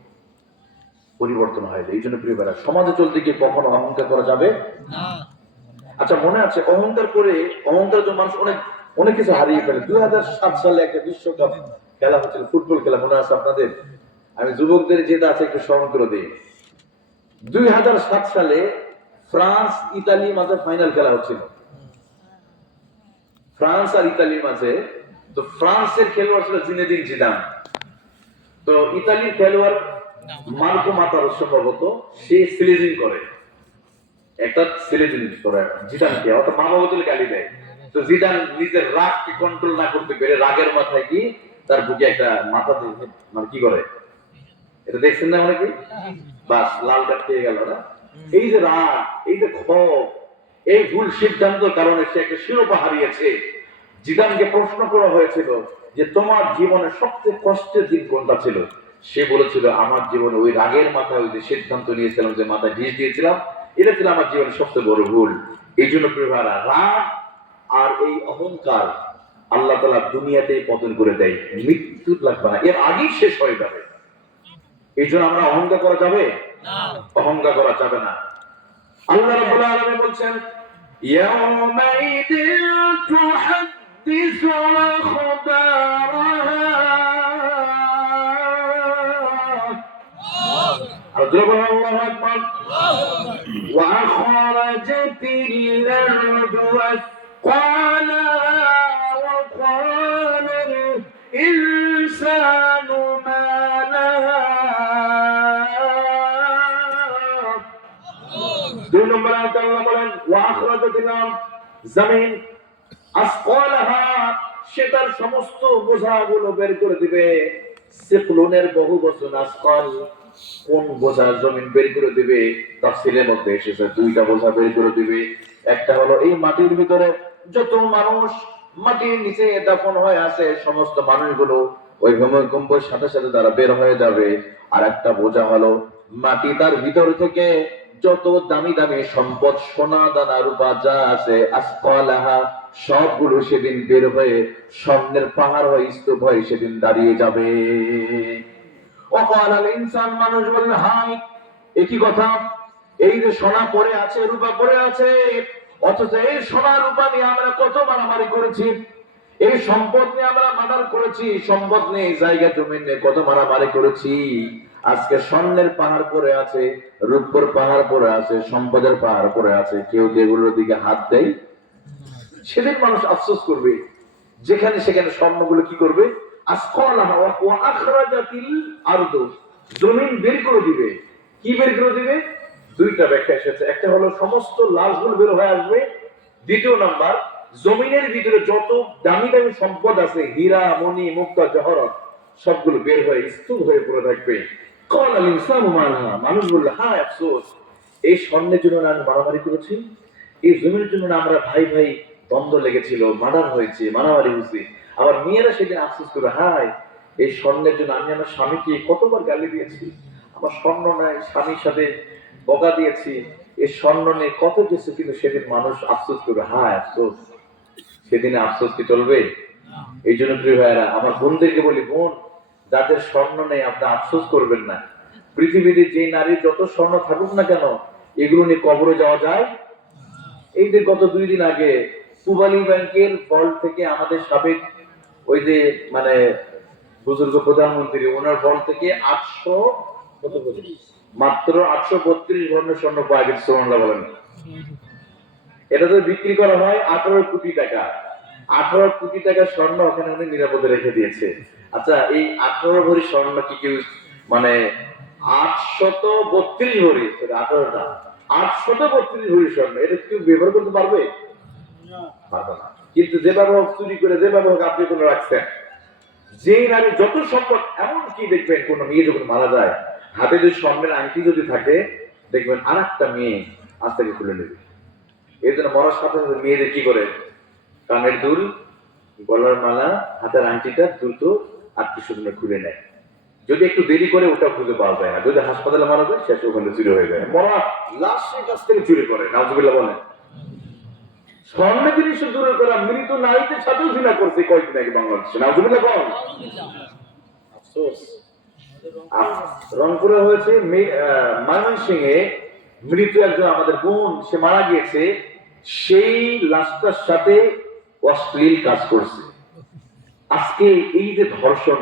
পরিবর্তন হয়। এই জন্য প্রিয় বেড়া, সমাজে চলতে গিয়ে কখনো অহংকার করা যাবে না। আচ্ছা, মনে আছে অহংকার করে, অহংকার জন্য মানুষ অনেক অনেক কিছু হারিয়ে ফেলে। 2007 সালে একটা বিশ্বকাপ খেলা হচ্ছিল, ফুটবল খেলা, মনে আছে আপনাদের? আমি যুবকদের যেটা আছে একটু স্মরণ করে দিই। 2007 সালে ফ্রান্স ইতালি মাঝে ফাইনাল খেলা হচ্ছিল, ফ্রান্স আর ইতালির মাঝে। তো ফ্রান্সের খেলোয়াড় ছিল জিনেদিন জিদান, তো ইতালির খেলোয়াড় মার্কো মাতারো সম্ভবত, সে সিলেজিং করে, একটা সিলেজিং করে জিদানকে, অর্থাৎ মা বাবা তুলে গালি দেয়। তো জিদান নিজের রাগকে কন্ট্রোল না করতে পেরে রাগের মাথায় কি তার বুকে একটা মাথা দিয়ে মানে কি করে, এটা দেখছেন না অনেকে? বাস লাল কার্ড পেয়ে গেল না। এই যে রাগ, এই যে ক্ষোভ, এই ভুল সিদ্ধান্তের কারণে সে একটা শিরোপা হারিয়েছে। জিদানকে প্রশ্ন করা হয়েছিল যে তোমার জীবনের সবচেয়ে কষ্টের দিন কোনটা ছিল? সে বলেছিল আমার জীবনে ওই রাগের মাথায় ওই যে সিদ্ধান্ত নিয়েছিলাম, যে মাথায় ঢিস দিয়েছিলাম, এটা ছিল আমার জীবনের সবচেয়ে বড় ভুল। এই জন্য প্রিয় ভাইরা, রাগ আর এই অহংকার আল্লাহ তাআলা দুনিয়াতেই পতন করে দেয়, মৃত্যু লাগবে না, এর আগেই শেষ হয়ে যাবে। এই জন্য আমরা অহংকার করা যাবে না, অহংকার করা যাবে না। আল্লাহ রাব্বুল আলামিন বলছেন ইয়াউমাইদিন তুহাদ্দিসু আখবারাহা, আল্লাহু আকবার, ওয়া আখরাজাতিল আরদু আসকালাহা ওয়া ক্বালাল ইনসানু মা লাহা। 2 নম্বর আয়াতে আল্লাহ বলেন ওয়া আখরাজাতিল আরদ, জমিন আসকালাহা, সে তার সমস্ত বোঝাগুলো বের করে দিবে। সিকলুনের বহু বচন আসকাল, কোন বোঝা জমিন বের করে দিবে? তাফসীরের মধ্যে এসেছে 2টা বোঝা বের করে দিবে। একটা হলো এই মাটির ভিতরে যত মানুষ মাটির নিচে দাফন হয়ে আছে, সমস্ত মানুষগুলো ওই ভূমিকম্পের সাথে সাথে তারা বের হয়ে যাবে। আর একটা বোঝা হলো মাটি তার ভিতর থেকে যত দামি দামি সম্পদ, সোনা দানা রূপা যা আছে, আসকালাহা, সবগুলো সেদিন বের হয়ে স্বর্ণের পাহাড় হয়ে স্তূপ হয়ে সেদিন দাঁড়িয়ে যাবে। ওয়াকালাল ইনসান, মানুষ বলল হাই, একই কথা, এই যে সোনা পড়ে আছে, রূপা পড়ে আছে, অথচ এই সোনা রূপা নিয়ে আমরা কত মারামারি করেছি, এই সম্পদ নিয়ে আমরা মার্ডার করেছি, সম্পদ নিয়ে জায়গা জমি নিয়ে কত মারামারি করেছি। আজকে স্বর্ণের পাহাড় পড়ে আছে, রূপর পাহাড় পড়ে আছে, সম্পদের পাহাড় পড়ে আছে, কেউ এগুলোর দিকে হাত দেয়? সেদিন মানুষ আফসোস করবে, যেখানে সেখানে স্বর্ণগুলো কি করবে? আসকালাহা ওয়া আখরাজাতিল আরদ, জমিন বের করে দিবে। কি বের করে দিবে? 2টা ব্যাখ্যা এসেছে। একটা হলো সমস্ত লাশগুলো বের হয়ে আসবে। দ্বিতীয় নাম্বার, জমিনের ভিতরে যত দামি দামি সম্পদ আছে, হীরা মণি মুক্তা জহরত, সবগুলো বের হয়ে স্তূপ হয়ে পড়ে থাকবে। ক্বালাল ইনসানু মা লাহা, মানুষ বলল হায় আফসোস, এই স্বর্ণের জন্য না আমি মারামারি করেছি, এই জমির জন্য না আমরা ভাই ভাই দ্বন্দ্ব লেগেছিল, মার্ডার হয়েছে, মারামারি হয়েছে। আবার মেয়েরা সেদিন আফসোস করে হায়, এই স্বর্ণের জন্য আমি আমার স্বামীকে কতবার গালি দিয়েছি, আমার স্বর্ণ নাই, স্বামীর সাথে বকা দিয়েছি, এই স্বর্ণ নিয়ে কত কিছু, কিন্তু সেদিন মানুষ আফসোস করবে, হায় আফসোস। সেদিনে আফসোস কি চলবে? এই জন্য প্রিয় ভাইয়েরা, আমার বোনদেরকে বলি, বোন, যাদের স্বর্ণ নেই আপনি আফসোস করবেন না। পৃথিবীতে যে নারী যত স্বর্ণ থাকুক না কেন, এগুলো নিয়ে কবরে যাওয়া যায়। এই যে গত 2 দিন আগে পূবালী ব্যাংকের ভল্ট থেকে আমাদের সাবেক ওই যে মানে বুজুর্গ প্রধানমন্ত্রী, ওনার বল থেকে 800 কত কোটি, মাত্র 832 ভরনের স্বর্ণ পাওয়া গেছে। সুবহানাল্লাহ বলেন। এটা তো বিক্রি করা হয় 18 কোটি টাকা। 18 কোটি টাকা স্বর্ণ ওখানে উনি নিরাপদে রেখে দিয়েছে। আচ্ছা, এই 18 ভরি স্বর্ণ কি কেউ মানে 832 ভরি, 18টা 832 ভরি স্বর্ণ এটা কেউ ব্যবহার করতে পারবে? পারবে না। কিন্তু যেভাবে হোক চুরি করে, যেভাবে হোক আপনি কোনো রাখছেন। যেই নারী যত সম্পদ, এমনকি দেখবেন কোন মেয়ে যখন মারা যায়, হাতে যদি স্বর্ণের আংটি যদি থাকে, দেখবেন আর একটা মেয়ে আজ থেকে খুলে নেবে। এই জন্য মরার সাথে সাথে মেয়েদের কি করে, কানের দুল, গলার মালা, হাতের আংটিটা দ্রুত আত্মীয় স্বজনে খুলে নেয়। যদি একটু দেরি করে ওটা খুঁজে পাওয়া যায় না। যদি হাসপাতালে মারা যায়, শেষে ওখানে চুরি হয়ে যায়। মরা লাশের কাছ থেকে চুরি করে, নাউজুবিল্লাহ বলেন। স্বর্ণ জিনিস দূরে করা, মৃত নারীদের সাথেও ঘৃণা করছে কয়েকদিন আগে বাংলাদেশে, নাউজুবিল্লাহ বলেন। আফসোস, রংপুরে হয়েছে, ময়মনসিংহে মৃত একজন আমাদের বোন, সে মারা গিয়েছে, সেই লাশটার সাথে অশ্লীল কাজ করছে। আজকে এই যে ধর্ষণ,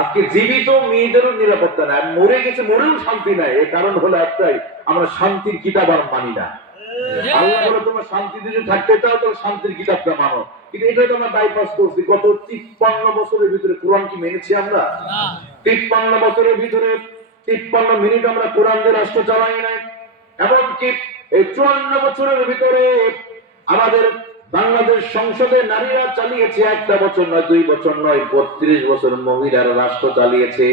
আজকে জীবিত মেয়েদেরও নিরাপত্তা নাই, মরে গেছে মরেও শান্তি নাই। এর কারণ হলো একটাই, আমরা শান্তির কিতাব আর মানি না। আল্লাহ বলে তোমার শান্তিতে যদি থাকতে চাও তাহলে শান্তির কিতাবটা মানো, কিন্তু এটাই তো আমরা বাইপাস করছি। গত 53 বছরের ভিতরে কোরআন কি মেনেছি আমরা? 53 বছরের ভিতরে 53 মিনিট আমরা কোরআন দিয়ে রাষ্ট্র চালাই নাই। এমনকি এই 54 বছরের ভিতরে আমাদের বাংলাদেশ সংসদে নারীরা চালিয়েছে, একটা বছর নয়, 2 বছর নয়, 32 বছর মহিলারা রাষ্ট্র চালিয়েছে।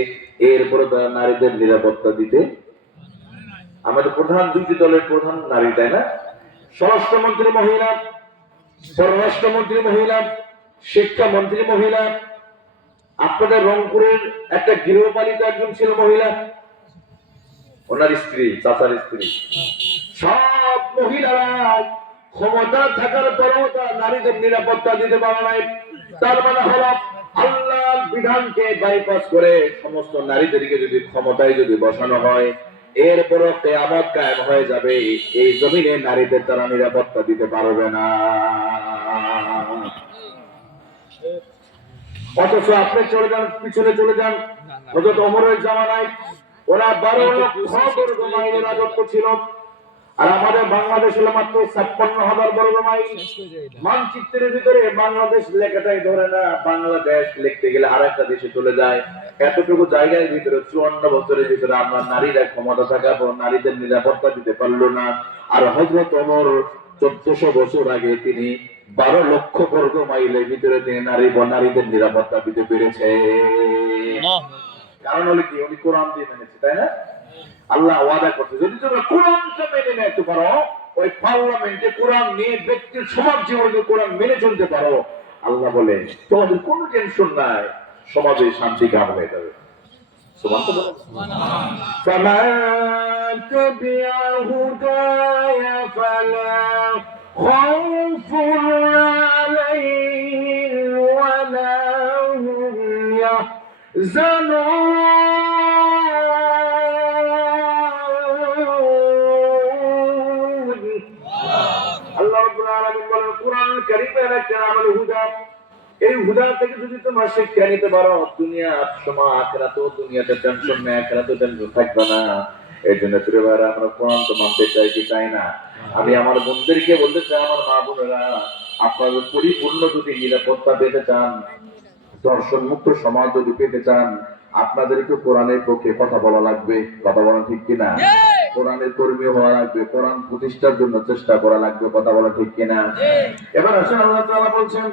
এরপরে তারা নারীদের নিরাপত্তা দিতে, আমাদের প্রধান দুইটি দলের প্রধান নারী, তাই না? স্বরাষ্ট্রমন্ত্রী মহিলা, পররাষ্ট্রমন্ত্রী মহিলা, শিক্ষামন্ত্রী মহিলা। আপনাদের রংপুরের একটা গৃহপালিত একজন ছিল মহিলা, ওনার স্ত্রী, চাচার স্ত্রী। সব মহিলারা ক্ষমতা থাকার পরেও তারা নারীদের নিরাপত্তা দিতে পারে নাই। তার মানে হলো আল্লাহর বিধানকে বাইপাস করে সমস্ত নারীদেরকে যদি ক্ষমতায় যদি বসানো হয়, এরপরও কিয়ামত কায়েম হয়ে যাবে, এই জমিনে নারীদের তারা নিরাপত্তা দিতে পারবে না। অথচ আপনি চলে যান, পিছনে চলে যান, হযরত ওমরের জামানায় ওরা 12 লক্ষ বর্গ মাইলের রাজত্ব ছিল, আর আমাদের বাংলাদেশ হলো মাত্র 56,000 বর্গ মাইল। মানচিত্রের ভিতরে বাংলাদেশ লেখাটাই ধরে না, বাংলাদেশ লিখতে গেলে আরেকটা দেশে চলে যায়। এতটুকু জায়গার ভিতরে 54 বছরের ভিতরে আমরা নারীরা ক্ষমতা থাকার পর নারীদের নিরাপত্তা দিতে পারলো না। আর হযরত ওমর 1400 বছর আগে তিনি 12 লক্ষ বর্গ মাইলের ভিতরে তিনি নারীদের নিরাপত্তা দিতে পেরেছে। কারণ হলো কি, উনি কোরআন দিয়ে মেনেছে, তাই না? আল্লাহ ওয়াদা করছে, যদি তোমরা কোরআনটা মেনে নিতে পারো, ওই পার্লামেন্টে কোরআন নিয়ে ব্যক্তির সমাজ জীবনে কোরআন মেনে চলতে পারো, আল্লাহ বলে তোমাদের কোনো টেনশন নাই, সমাজে শান্তি কায়েম হয়ে যাবে। فمن تبع هداي فلا خوف عليهم ولا هم يحزنون। আল্লাহ রাব্বুল আলামিন বলেন কোরআন কারীমের একটা নাম হলো হুদা। এই হুদা থেকে যদি তোমরা শিক্ষা নিতে পারো, দুনিয়া সময় আখিরাতেও, দুনিয়াতে টেনশন নেই, আখিরাতেও টেনশন থাকবে না। এই জন্য প্রিয় ভাইরা, আমরা কোরআন তো মানতে চাই কি চাই না? আমি আমার বোনদেরকে বলতে চাই, আমার মা বোনেরা, আপনারা পরিপূর্ণ যদি নিরাপত্তা পেতে চান, দর্শন মুক্ত সমাজ যদি পেতে চান, আপনাদেরকে কোরআনের পক্ষে কথা বলা লাগবে। কথা বলা ঠিক কিনা? কোরআনের কর্মী হওয়া লাগবে, কোরআন প্রতিষ্ঠার জন্য চেষ্টা করা লাগবে। কথা বলা ঠিক কিনা? এবার আসেন, আল্লাহ তাআলা বলছেন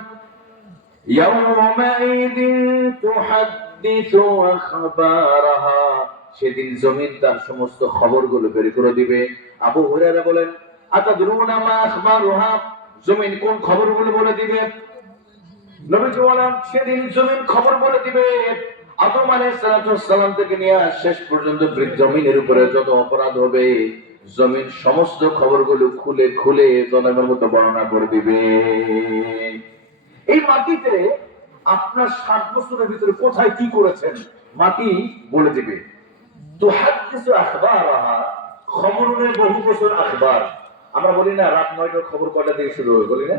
সেদিন জমিন তার সমস্ত খবরগুলো বের করে দিবে। আবু হুরায়রা বলেন, আতাদরুনা মা আখবারুহা, জমিন কোন খবরগুলো বলে দিবে? নবীজি বলেন, সেদিন জমিন খবর বলে দিবে আদম আলাইহিস সালাম থেকে নিয়ে শেষ পর্যন্ত জমিনের উপরে যত অপরাধ হবে, জমিন সমস্ত খবরগুলো খুলে খুলে জনগণের মতো বর্ণনা করে দিবে। এই মাটিতে আপনার 60 বছরের ভিতরে কোথায় কি করেছেন, মাটি বলে দিবে। তো হাদিসু আখবারহা, খবরের বহু বছর আখবার। আমরা বলি না রাত 9টার খবর কয়টা থেকে শুরু হয়, বলি না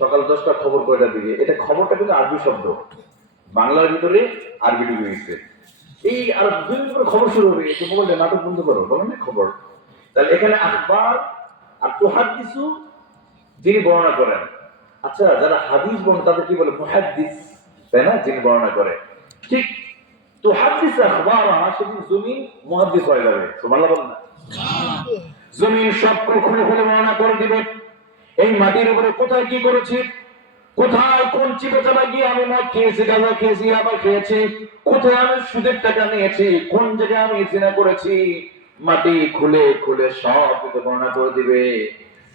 সকাল 10টার খবর কয়টা দিকে? এটা খবরটা কিন্তু আরবি শব্দ, বাংলার ভিতরে আরবি ঢুকে গেছে। এই আর 2 মিনিট পরে খবর শুরু হবে, একটু বললে নাটক বন্ধ করো, বলো না খবর। তাহলে এখানে আখবার আর তুহাদ্দিসু যিনি বর্ণনা করেন। আচ্ছা, যারা হাদিস বর্ণনা তাদের কি বলে? মুহাদ্দিস, তাই না? যিনি বর্ণনা করে। ঠিক তুহাদ্দিস আখবারা, সেদিন জমিন মুহাদ্দিস হয়ে যাবে। সুবহানাল্লাহ বলেন না? জমিন সব খুলে খুলে বর্ণনা করে দিবে। এই মাটির উপরে কোথায় কি করেছি, কোথায় কোন চিপে চাপা গিয়ে আমি মদ খেয়েছি, গাঁজা খেয়েছি, আবার খেয়েছি, কোথায় আমি সুদের টাকা নিয়েছি, কোন জায়গায় আমি জিনা করেছি, মাটি খুলে খুলে সব কিছু বর্ণনা করে দিবে।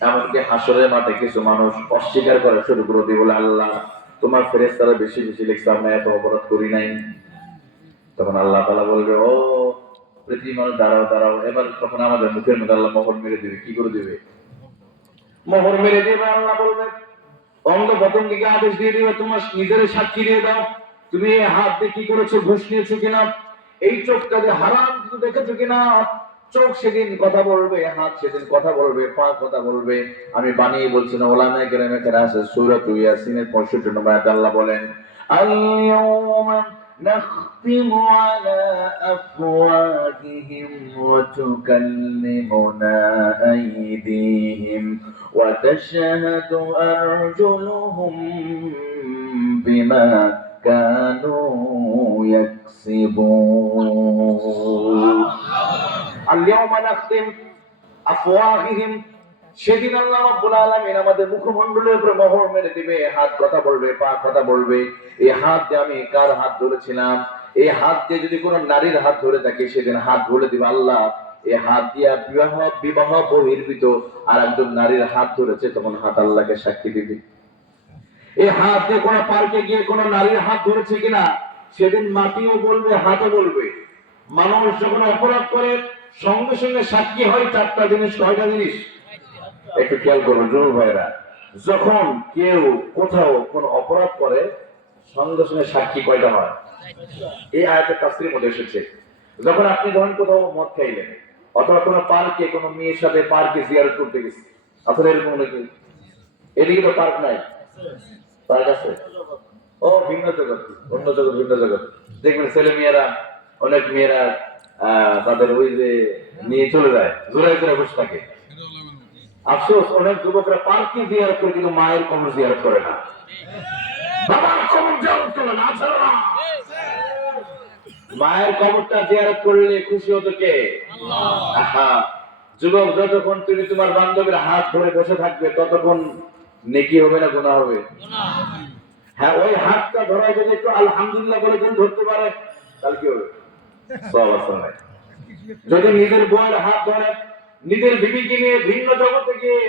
এমনকি হাসরের মাঠে কিছু মানুষ অস্বীকার করা শুরু করে দিবে, বলে আল্লাহ তোমার ফেরেশতারা বেশি বেশি লিখছে, আমরা এত অপরাধ করি নাই। তখন আল্লাহ তাআলা বলবে, ও পৃথিবী মানুষ দাঁড়াও দাঁড়াও। এবার তখন আমাদের মুখের মধ্যে আল্লাহ মোহর মেরে দিবে। কি করে দিবে? মোহর মেরে দিবে। আল্লাহ বলবে, অঙ্গ প্রত্যঙ্গকে আদেশ দিয়ে দিবে, তোমার নিজের সাক্ষী দিয়ে দাও, তুমি এই হাত দিয়ে কি করেছো, ঘুষ নিয়েছো কিনা, এই চোখটা দিয়ে হারাম কিছু দেখেছো কিনা। চোখ সেদিন কথা বলবে, হাত সেদিন কথা বলবে, পা কথা বলবে। আমি বানিয়ে বলছি না, ওলামায়ে কেরামে কেরা আছে, সূরা ইয়াসিনের 65 নম্বর আয়াতে আল্লাহ বলেন, আল-ইয়াওমা নাখতিমু আলা আফওয়াহিহিম ওয়া তুকাল্লিমুনা আইদিহিম ওয়া তাশহাদু আরজুলুহুম বিমা কানু ইয়াকসিবুন। আল-ইয়াওমা নাখতিম আফওয়াহিহিম, সেদিন আল্লাহ রাব্বুল আলামিন আমাদের মুখমণ্ডলের উপরে মোহর মেরে দিবে। হাত কথা বলবে, পা কথা বলবে। এই হাত দিয়ে আমি কার হাত ধরেছিলাম, এই হাত দিয়ে যদি কোনো নারীর হাত ধরে থাকে সেদিন হাত বলে দিবে আল্লাহ এই হাত দিয়ে বিবাহ বহির্ভূত আর একজন নারীর হাত ধরেছে, তখন হাত আল্লাহকে সাক্ষী দিবে। এই হাত দিয়ে কোনো পার্কে গিয়ে কোনো নারীর হাত ধরেছে কিনা সেদিন মাটিও বলবে, হাতও বলবে। মানুষ যখন অপরাধ করে সঙ্গে সঙ্গে সাক্ষী হয় 4টা জিনিস। কয়টা জিনিস? একটু খেয়াল করুন যুবক ভাইরা, যখন কেউ কোথাও কোন অপরাধ করে সঙ্গে সঙ্গে সাক্ষী কয়টা হয়? এই আয়াতের তাফসীরের মধ্যে এসেছে। যখন আপনি ধরেন কোথাও মদ খাইলেন, অথবা কোনো পার্কে কোনো মেয়ের সাথে পার্কে জিয়ারত করতে গেছে, আপনার এরকম নাকি? এদিকে তো পার্ক নাই, পার্ক আছে? ও ভিন্ন জগৎ, অন্য জগৎ, ভিন্ন জগৎ। দেখবেন ছেলে মেয়েরা, অনেক মেয়েরা তাদের ওই যে নিয়ে চলে যায়, জোড়ায় জোড়ায় বসে থাকে। আফসোস, অনেক যুবকরা পার্কে জিয়ারত করে কিন্তু মায়ের কবর জিয়ারত করে না, বাবার কবর জিয়ারত করে না। ছাড়া মায়ের কবরটা জিয়ারত করলে খুশি হতো কে? আহা, যুবক, যতক্ষণ তুমি তোমার বান্ধবীর হাত ধরে বসে থাকবে ততক্ষণ নেকি হবে না গুনাহ হবে? হ্যাঁ, ওই হাতটা ধরা যদি একটু আলহামদুলিল্লাহ বলে যদি ধরতে পারে তাহলে কি হবে? সওয়াব আছে। যদি নিজের বউয়ের হাত ধরে, নিজের বিবিকে নিয়ে ভিন্ন জগতে গিয়ে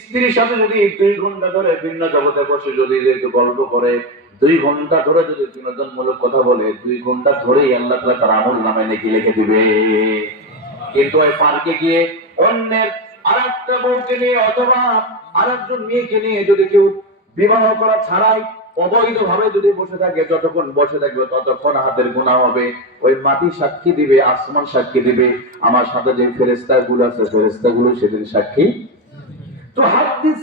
স্ত্রীর সাথে যদি 2 ঘন্টা ধরে ভিন্ন জগতে বসে যদি একটু গল্প করে, 2 ঘন্টা ধরে যদি বিনোদনমূলক কথা বলে, 2 ঘন্টা ধরেই আল্লাহ তাআলা তার আমল নামায় নেকি লিখে দিবে। কিন্তু ওই পার্কে গিয়ে অন্যের আরেকটা বউকে নিয়ে অথবা আরেকজন মেয়েকে নিয়ে যদি কেউ বিবাহ করা ছাড়াই অবৈধ ভাবে যদি বসে থাকে, যতক্ষণ বসে থাকবে ততক্ষণ হাতের গুনাহ হবে। ওই মাটি সাক্ষী দিবে, আসমান সাক্ষী দিবে, আমার সাথে যে ফেরেশতাগুলো আছে ফেরেশতাগুলো সেদিন সাক্ষী। তো হাদিস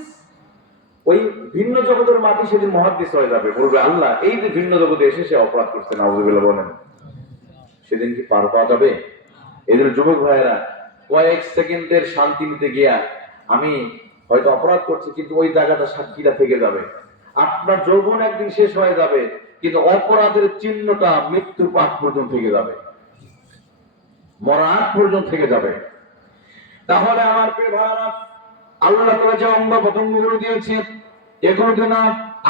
ওই ভিন্ন জগতের মাটি সেদিন মুহাদ্দিস হয়ে যাবে, বলবে আল্লাহ এই যে ভিন্ন জগতে এসে সে অপরাধ করছে, নাউযুবিল্লাহ বলেন। সেদিন কি পার পাওয়া যাবে? এদের যুবক ভাইয়েরা, কয়েক সেকেন্ডের শান্তি নিতে গিয়া আমি হয়তো অপরাধ করছি, কিন্তু ওই জায়গাটা সাক্ষীরা থেকে যাবে। আপনার যৌবন একদিন শেষ হয়ে যাবে, কিন্তু অপরাধের চিহ্নটা মৃত্যুর পাঠ পর্যন্ত থেকে যাবে, মরার আগ পর্যন্ত থেকে যাবে। তাহলে আমার প্রিয় ভাইরা, আল্লাহ তাআলা যে অঙ্গ প্রত্যঙ্গগুলো দিয়েছে এগুলো দিয়ে না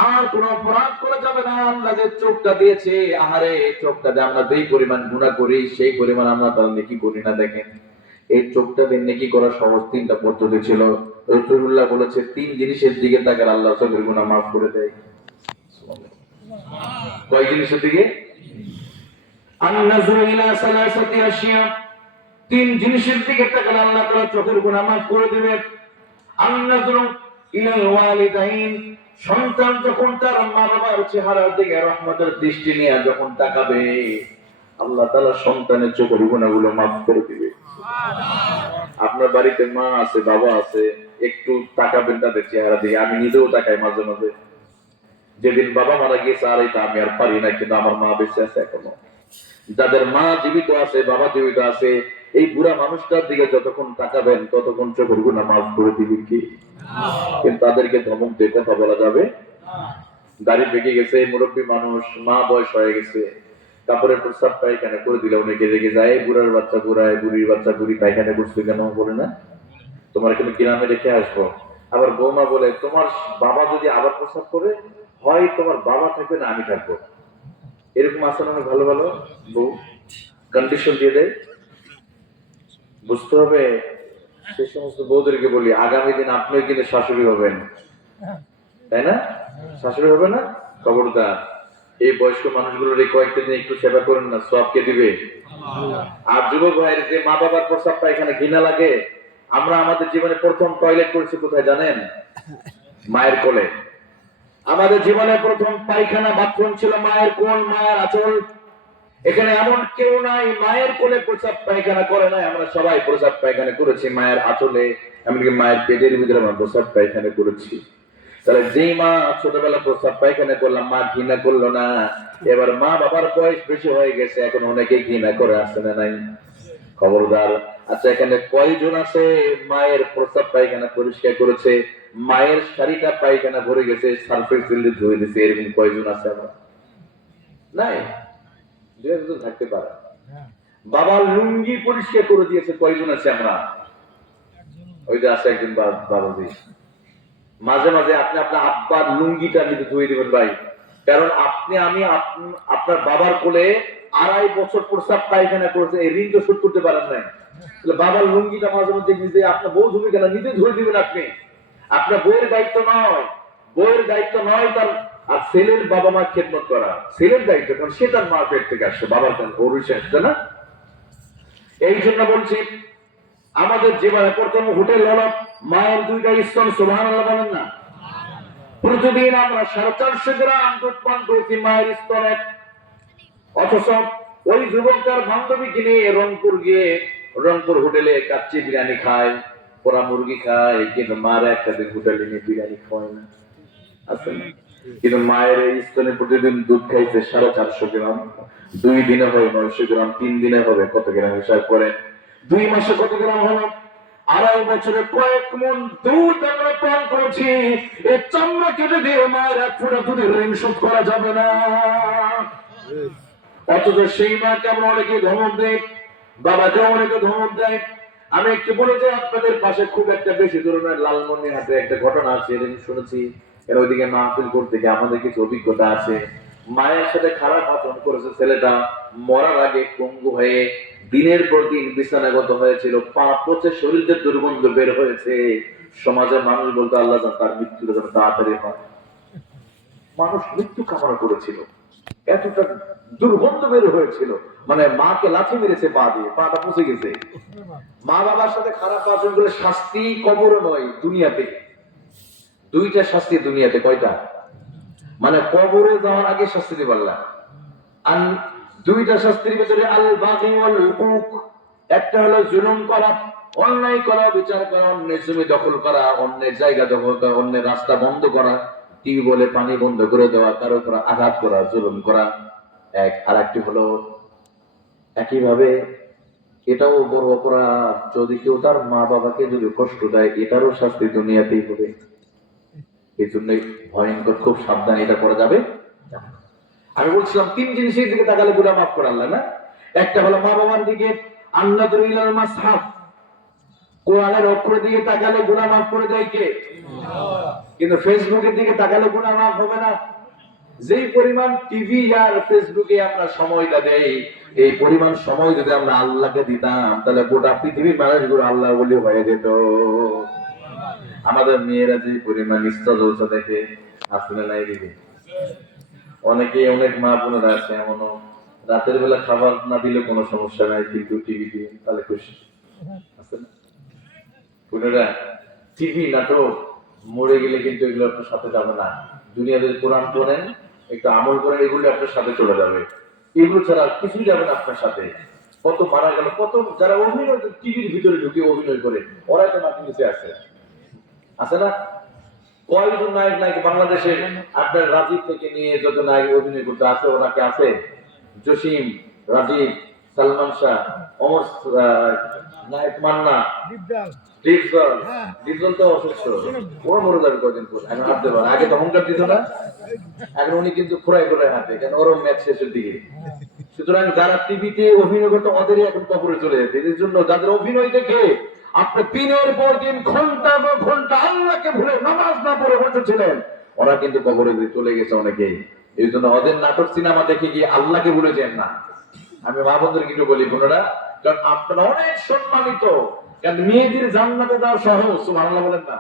আর কোন অপরাধ করা যাবে না। আল্লাহ যে চোখটা দিয়েছে, আহারে চোখটা দিয়ে আমরা যেই পরিমাণ গুনাহ করি সেই পরিমাণ আমরা তার নেকি করি না। দেখেন, এই চোখটা দিয়ে নেকি করার সহজ 3টা পদ্ধতি ছিল। রাসূলুল্লাহ বলেছে 3 জিনিসের দিকে তাকালে আল্লাহ চোখের গুনাহ মাফ করে দেয়। কয় জিনিসের দিকে? আন-নাযরু ইলা সালাসাতি আশিয়া, 3 জিনিসের দিকে তাকালে আল্লাহ তাআলা চোখের গুনাহ মাফ করে দিবে। আন-নাযরু ইলাল ওয়ালিদাইন, সন্তান যখন তার মা বাবার চেহারার দিকে রহমতের দৃষ্টি নিয়ে যখন তাকাবে, আল্লাহ তাআলা সন্তানের চোখের গুনাহগুলো মাফ করে দিবে। আপনার বাড়িতে মা আছে, বাবা আছে, একটু তাকাবেন তাদের চেহারা দিকে। আমি নিজেও তাকাই মাঝে মাঝে। যেদিন বাবা মারা গিয়েছে আর এটা আমি আর পারি না, কিন্তু আমার মা বেঁচে আছে এখনো। যাদের মা জীবিত আছে, বাবা জীবিত আছে, এই বুড়া মানুষটার দিকে যতক্ষণ তাকাবেন ততক্ষণ চোখের গুনাহ মাফ করে দিবেন কি? কিন্তু তাদেরকে ধমক দিয়ে কথা বলা যাবে? দাড়ি পেকে গেছে, মুরব্বী মানুষ, মা বয়স হয়ে গেছে, তারপরে প্রস্তাব পায়খানা করে দিলে অনেকে রেগে যায়, বুড়ার বাচ্চা বুড়ায়, বুড়ির বাচ্চা বুড়ি পায়খানা করছে কেন বলে না, তোমার কিন্তু গ্রামে রেখে আসবো। আবার বৌমা বলে তোমার বাবা যদি আবার প্রস্তাব করে, হয় তোমার বাবা থাকবে না আমি থাকবো। এরকম আছে না ভালো ভালো বউ, কন্ডিশন দিয়ে দেয়। বুঝতে হবে, সে সমস্ত বউদেরকে বলি আগামী দিন আপনিও কিন্তু শাশুড়ি হবেন, তাই না? শাশুড়ি হবে না? খবরদার এই বয়স্ক মানুষগুলোর এই কয়েকটা দিন একটু সেবা করেন না, সব কে দিবে? আর যুবক ভাইয়ের যে মা বাবার প্রস্তাব পায়খানা ঘৃণা লাগে, আমরা আমাদের জীবনে প্রথম টয়লেট করেছি কোথায় জানেন? মায়ের কোলে। আমাদের জীবনে প্রথম পায়খানা বাথরুম ছিল মায়ের কোল, মায়ের আঁচল। এখানে এমন কেউ নাই মায়ের কোলে প্রস্রাব পায়খানা করে নাই, আমরা সবাই প্রস্রাব পায়খানা করেছি মায়ের আঁচলে, এমনকি মায়ের পেটের ভিতরে আমরা প্রস্রাব পায়খানা করেছি। তাহলে যেই মা ছোটবেলা প্রস্রাব পায়খানা করলাম, মা ঘৃণা করলো না, এবার মা বাবার বয়স বেশি হয়ে গেছে, এখন অনেকে ঘৃণা করে, আসে না নাই? খবরদার। আচ্ছা এখানে কয়জন আছে মায়ের প্রস্রাব পায়খানা পরিষ্কার করেছে, মায়ের শাড়িটা পায়খানা ভরে গেছে সার্ফের ফিল্ডে ধুয়ে দিছে, এরকম কয়জন আছে? আমরা নাই, দুই একজন থাকতে পারে। বাবার লুঙ্গি পরিষ্কার করে দিয়েছে কয়জন আছে আমরা? ওই যে আছে একজন বাবাজি। মাঝে মাঝে আপনি আপনার আব্বার লুঙ্গিটা নিতে ধুয়ে দিবেন ভাই, কারণ আপনি আমি আপনার বাবার কোলে 2.5 বছর প্রস্রাব পায়খানা করেছে, এই ঋণ তো শোধ করতে পারেন নাই। তাহলে বাবার লুঙ্গিটা মাঝে মধ্যে নিজে আপনার বউ ধুবে কেন, নিজে ধুয়ে দিবেন আপনি। আপনার বইয়ের দায়িত্ব নয়, বইয়ের দায়িত্ব নয় তার, আর ছেলের বাবা মা খেদমত করা ছেলের দায়িত্ব, কারণ সে তার মা পেট থেকে আসছে, বাবার কাছে অরুষে আসছে না। এই জন্য বলছি আমাদের জীবনে প্রথম হোটেল হলো মায়ের 2টা স্তন, সুবহানাল্লাহ বলেন না? প্রতিদিন আমরা 450 গ্রাম দুধ পান করেছি মায়ের স্তনে, অথচ ওই যুবকটার বান্ধবী কিনে রংপুর গিয়ে রংপুর হোটেলে কাচ্চি বিরিয়ানি খায়, পোড়া মুরগি খায়, কিন্তু মার একটা দিন হোটেলে নিয়ে বিরিয়ানি খায় না, আছে না? কিন্তু মায়ের এই স্তনে প্রতিদিন দুধ খাইছে 450 গ্রাম, 2 দিনে হবে 900 গ্রাম, 3 দিনে হবে কত গ্রাম হিসাব করে, 2 মাসে কত গ্রাম হলো? 2.5 বছরে কয়েক মন দুধ আমরা পান করেছি। এই চামড়া কেটে দিয়ে মায়ের 1 ফোঁটা দুধের ঋণ শোধ করা যাবে না। অথচ সেই মাকে আমরা অনেকে ধমক দেয়, বাবাকে অনেকে ধমক দেয়। আমি একটু বলে যাই আপনাদের পাশে, খুব একটা বেশি ধরনের লালমনিরহাটে একটা ঘটনা আছে, এর শুনেছি, এর ওইদিকে মাহফিল করতে গিয়ে আমাদের কিছু অভিজ্ঞতা আছে। মায়ের সাথে খারাপ আচরণ করেছে ছেলেটা, মরার আগে পঙ্গু হয়ে দিনের পর দিন বিছানাগত হয়েছিল, পা পচে শরীরের দুর্গন্ধ বের হয়েছে। সমাজের মানুষ বলতো আল্লাহ যেন তার মৃত্যুটা যেন তাড়াতাড়ি হয়। মানুষ মৃত্যু কামনা করেছিল, এতটা দুর্গন্ধ বের হয়েছিল, মানে মাকে লাথি মেরেছে পা দিয়ে, পাটা পচে গেছে। মা বাবার সাথে খারাপ আচরণ করে শাস্তি কবরে নয় দুনিয়াতে, 2টা শাস্তি দুনিয়াতে। কয়টা? মানে কবরে যাওয়ার আগে শাস্তি দিতে পারলাম। আর 2টা শাস্তির ভিতরে আল বাগি ওয়াল হুকুক, একটা হলো জুলুম করা, অন্যায় করা, বিচার করা, অন্যের জমি দখল করা, অন্যের জায়গা দখল করা, অন্যের রাস্তা বন্ধ করা, টিউবওয়েলে পানি বন্ধ করে দেওয়া, কারো উপর আঘাত করা, জুলুম করা এক। আর একটি হলো একইভাবে এটাও বড় অপরাধ, যদি কেউ তার মা বাবাকে যদি কষ্ট দেয়, এটারও শাস্তি দুনিয়াতেই হবে। এই জন্য ভয়ঙ্কর, খুব সাবধান, এটা করা যাবে। আমি বলছিলাম 3 জিনিসের দিকে তাকালে গুনাহ মাফ করে আল্লাহ না। একটা হলো মা বাবার দিকে, আন্নাদুরু ইলাল মাসহাফ, কোরআনের অক্ষরের দিকে তাকালে গুনাহ মাফ করে দেয় কে? কিন্তু ফেসবুকের দিকে তাকালে গুনাহ মাফ হবে না। যেই পরিমাণ টিভি আর ফেসবুকে আমরা সময়টা দেই, এই পরিমাণ সময় যদি আমরা আল্লাহকে দিতাম, তাহলে গোটা পৃথিবীর মানুষগুলো আল্লাহ বলি হয়ে যেত। আমাদের মেয়েরা যে পরিমাণ ইচ্ছা জলসা দেখে, আসলে নাই দিকে অনেকে, অনেক মা বোনেরা আছে এমনও, রাতের বেলা খাবার না দিলে কোনো সমস্যা নাই, কিন্তু টিভি দিয়ে তাহলে খুশি, আছে না? বোনেরা টিভি নাটক, মরে গেলে কিন্তু এগুলো আপনার সাথে যাবে না। দুনিয়াতে কোরআন পড়েন, একটু আমল করেন, এগুলো আপনার সাথে চলে যাবে। এগুলো ছাড়া কিছুই যাবে না আপনার সাথে। কত মারা গেল, কত যারা অভিনয় টিভির ভিতরে ঢুকে অভিনয় করে, ওরাই তো মাটি নিচে আছে, আছে না? কয়জন নায়ক নায়িকা বাংলাদেশে আপনার রাজীব থেকে নিয়ে যত নায়ক অভিনয় করতে আছে ওনাকে আছে, জসিম, রাজীব, সালমান শাহ, অমর, নায়ক মান্না, ডিপজল তো অসুস্থ, ওরা মরে যাবে কয়দিন পর। এখন হাঁটতে পারে, আগে তো অহংকার দিত না, এখন উনি কিন্তু খোঁড়ায় খোঁড়ায় হাঁটে, কেন ওরও ম্যাচ শেষের দিকে। সুতরাং যারা টিভিতে অভিনয় করতে ওদেরই এখন কবরে চলে যেতে, এর জন্য যাদের অভিনয় দেখে আপনি দিনের পর দিন ঘন্টা পর ঘন্টা আল্লাহকে ভুলে নামাজ না পড়ে বসেছিলেন, ওরা কিন্তু কবরে চলে গেছে অনেকেই। এই জন্য ওদের নাটক সিনেমা দেখে গিয়ে আল্লাহকে ভুলে যান না। আমি মা বোনদের কিছু বলি বোনেরা, কারণ আপনারা অনেক সম্মানিত, কারণ মেয়েদের জান্নাতে দেওয়া সহজ, সুবহানাল্লাহ বলেন না।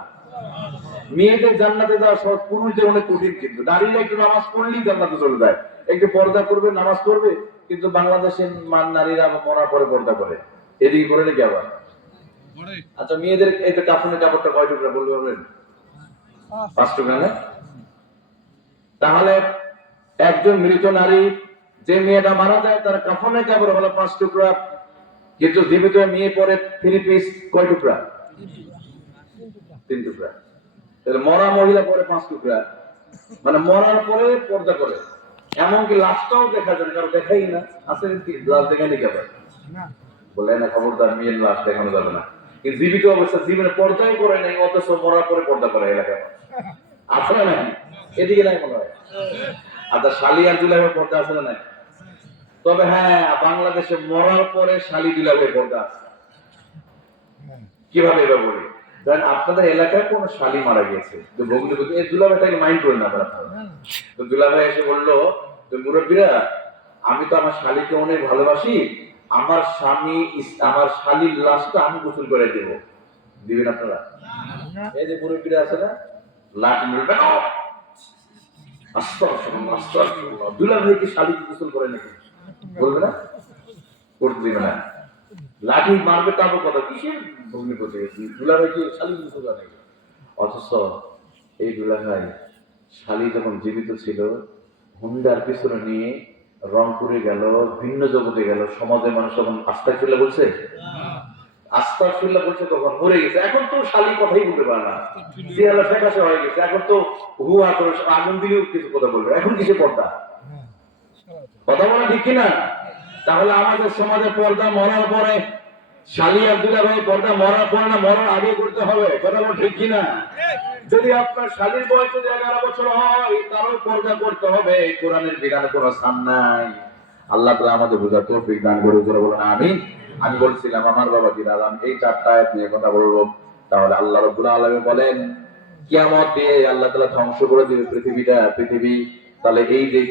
মেয়েদের জান্নাতে দেওয়া সহজ, পুরুষদের অনেক কঠিন। কিন্তু নারীরা একটু নামাজ পড়লেই জান্নাতে চলে যায়, একটু পর্দা করবে, নামাজ পড়বে। কিন্তু বাংলাদেশের নারীরা মরার পরে পর্দা করে, এদিকে করে নাকি আবার। আচ্ছা, মেয়েদের এই যে কাফনের কাপড়টা কয় টুকরা বলতে পারবেন? 5 টুকরা না? তাহলে একজন মৃত নারী, যে মেয়েটা মারা যায়, তার কাফনের কাপড় হলো 5 টুকরা, কিন্তু জীবিত মেয়ে পরে 3 পিস কয় টুকরা? 3 টুকরা। তাহলে মরা মহিলা পরে 5 টুকরা, মানে মরার পরে পর্দা করে। এমনকি লাশটাও দেখা যায়, কারো দেখাই না। আছে কি লাশ দেখাই নাকি আবার? বলে না, খবরদার মেয়ের লাশ দেখানো যাবে না। কিন্তু জীবিত অবস্থা জীবনে পর্দাই করে নাই, অথচ মরার পরে পর্দা করে এলাকায় আছে না? নাই এদিকে নাই মনে হয়। আচ্ছা, শালি আর দুলাভের পর্দা আছে না নাই? তবে হ্যাঁ, বাংলাদেশে মরার পরে শালি দুলাভের পর্দা আছে। কিভাবে এবার বলি, কারণ আপনাদের এলাকায় কোন শালি মারা গেছে, তো ভগ্নিপতি এই দুলাভাইটাকে মাইন্ড করেন না আপনারা। তো দুলাভাই এসে বললো, তো মুরব্বীরা, আমি তো আমার শালিকে অনেক ভালোবাসি, আমার স্বামী আমার শালির লাশটা আমি গোসল করে দেবো, দিবেন আপনারা? এই যে মুরব্বীরা আছে না, লাঠি মেরে দুলাভাই কি শালিকে গোসল করে নাকি? বলবে না, করতে দিবে না। লাঠি মারবে, তারপর কথা কিসের ভগ্নিপতি, দুলাভাই কি শালিকে গোসল করে নাকি? অথচ এই দুলাভাই শালি যখন জীবিত ছিল, হুন্ডার পিছনে নিয়ে রংপুরে গেল, ভিন্ন জগতে গেল, সমাজের মানুষ তখন আস্তাগফিরুল্লাহ বলছে, আস্তাগফিরুল্লাহ বলছে, তখন মরে গেছে। এখন তো শালি কথাই বলতে পারে না, জিয়ালা ফেকাশে হয়ে গেছে। এখন তো হুয়া করে আগুন দিলেও কিছু কথা বলবে। এখন কিসে পর্দা? কথা বলা ঠিক কিনা? তাহলে আমাদের সমাজে পর্দা মরার পরে, শালি আর দুলাভাই পর্দা মরার পরে না, মরার আগে করতে হবে। কথা বলা ঠিক কিনা? যদি আপনার শালীর বয়স যদি 11 বছর হয়, তারও পর্দা করতে হবে। কোরআনের বিধানে কোনো স্থান নাই। আল্লাহ তাআলা আমাদের বোঝার তৌফিক দান করুন, জোরে বলুন আমিন। আমি বলছিলাম আমার বাবা জিনাল, আমি এই 4টা আয়াত নিয়ে কথা বলবো। তাহলে আল্লাহ রাব্বুল আলামিন বলেন, কিয়ামতে আল্লাহ তাআলা ধ্বংস করে দিবে পৃথিবী। তাহলে এই যে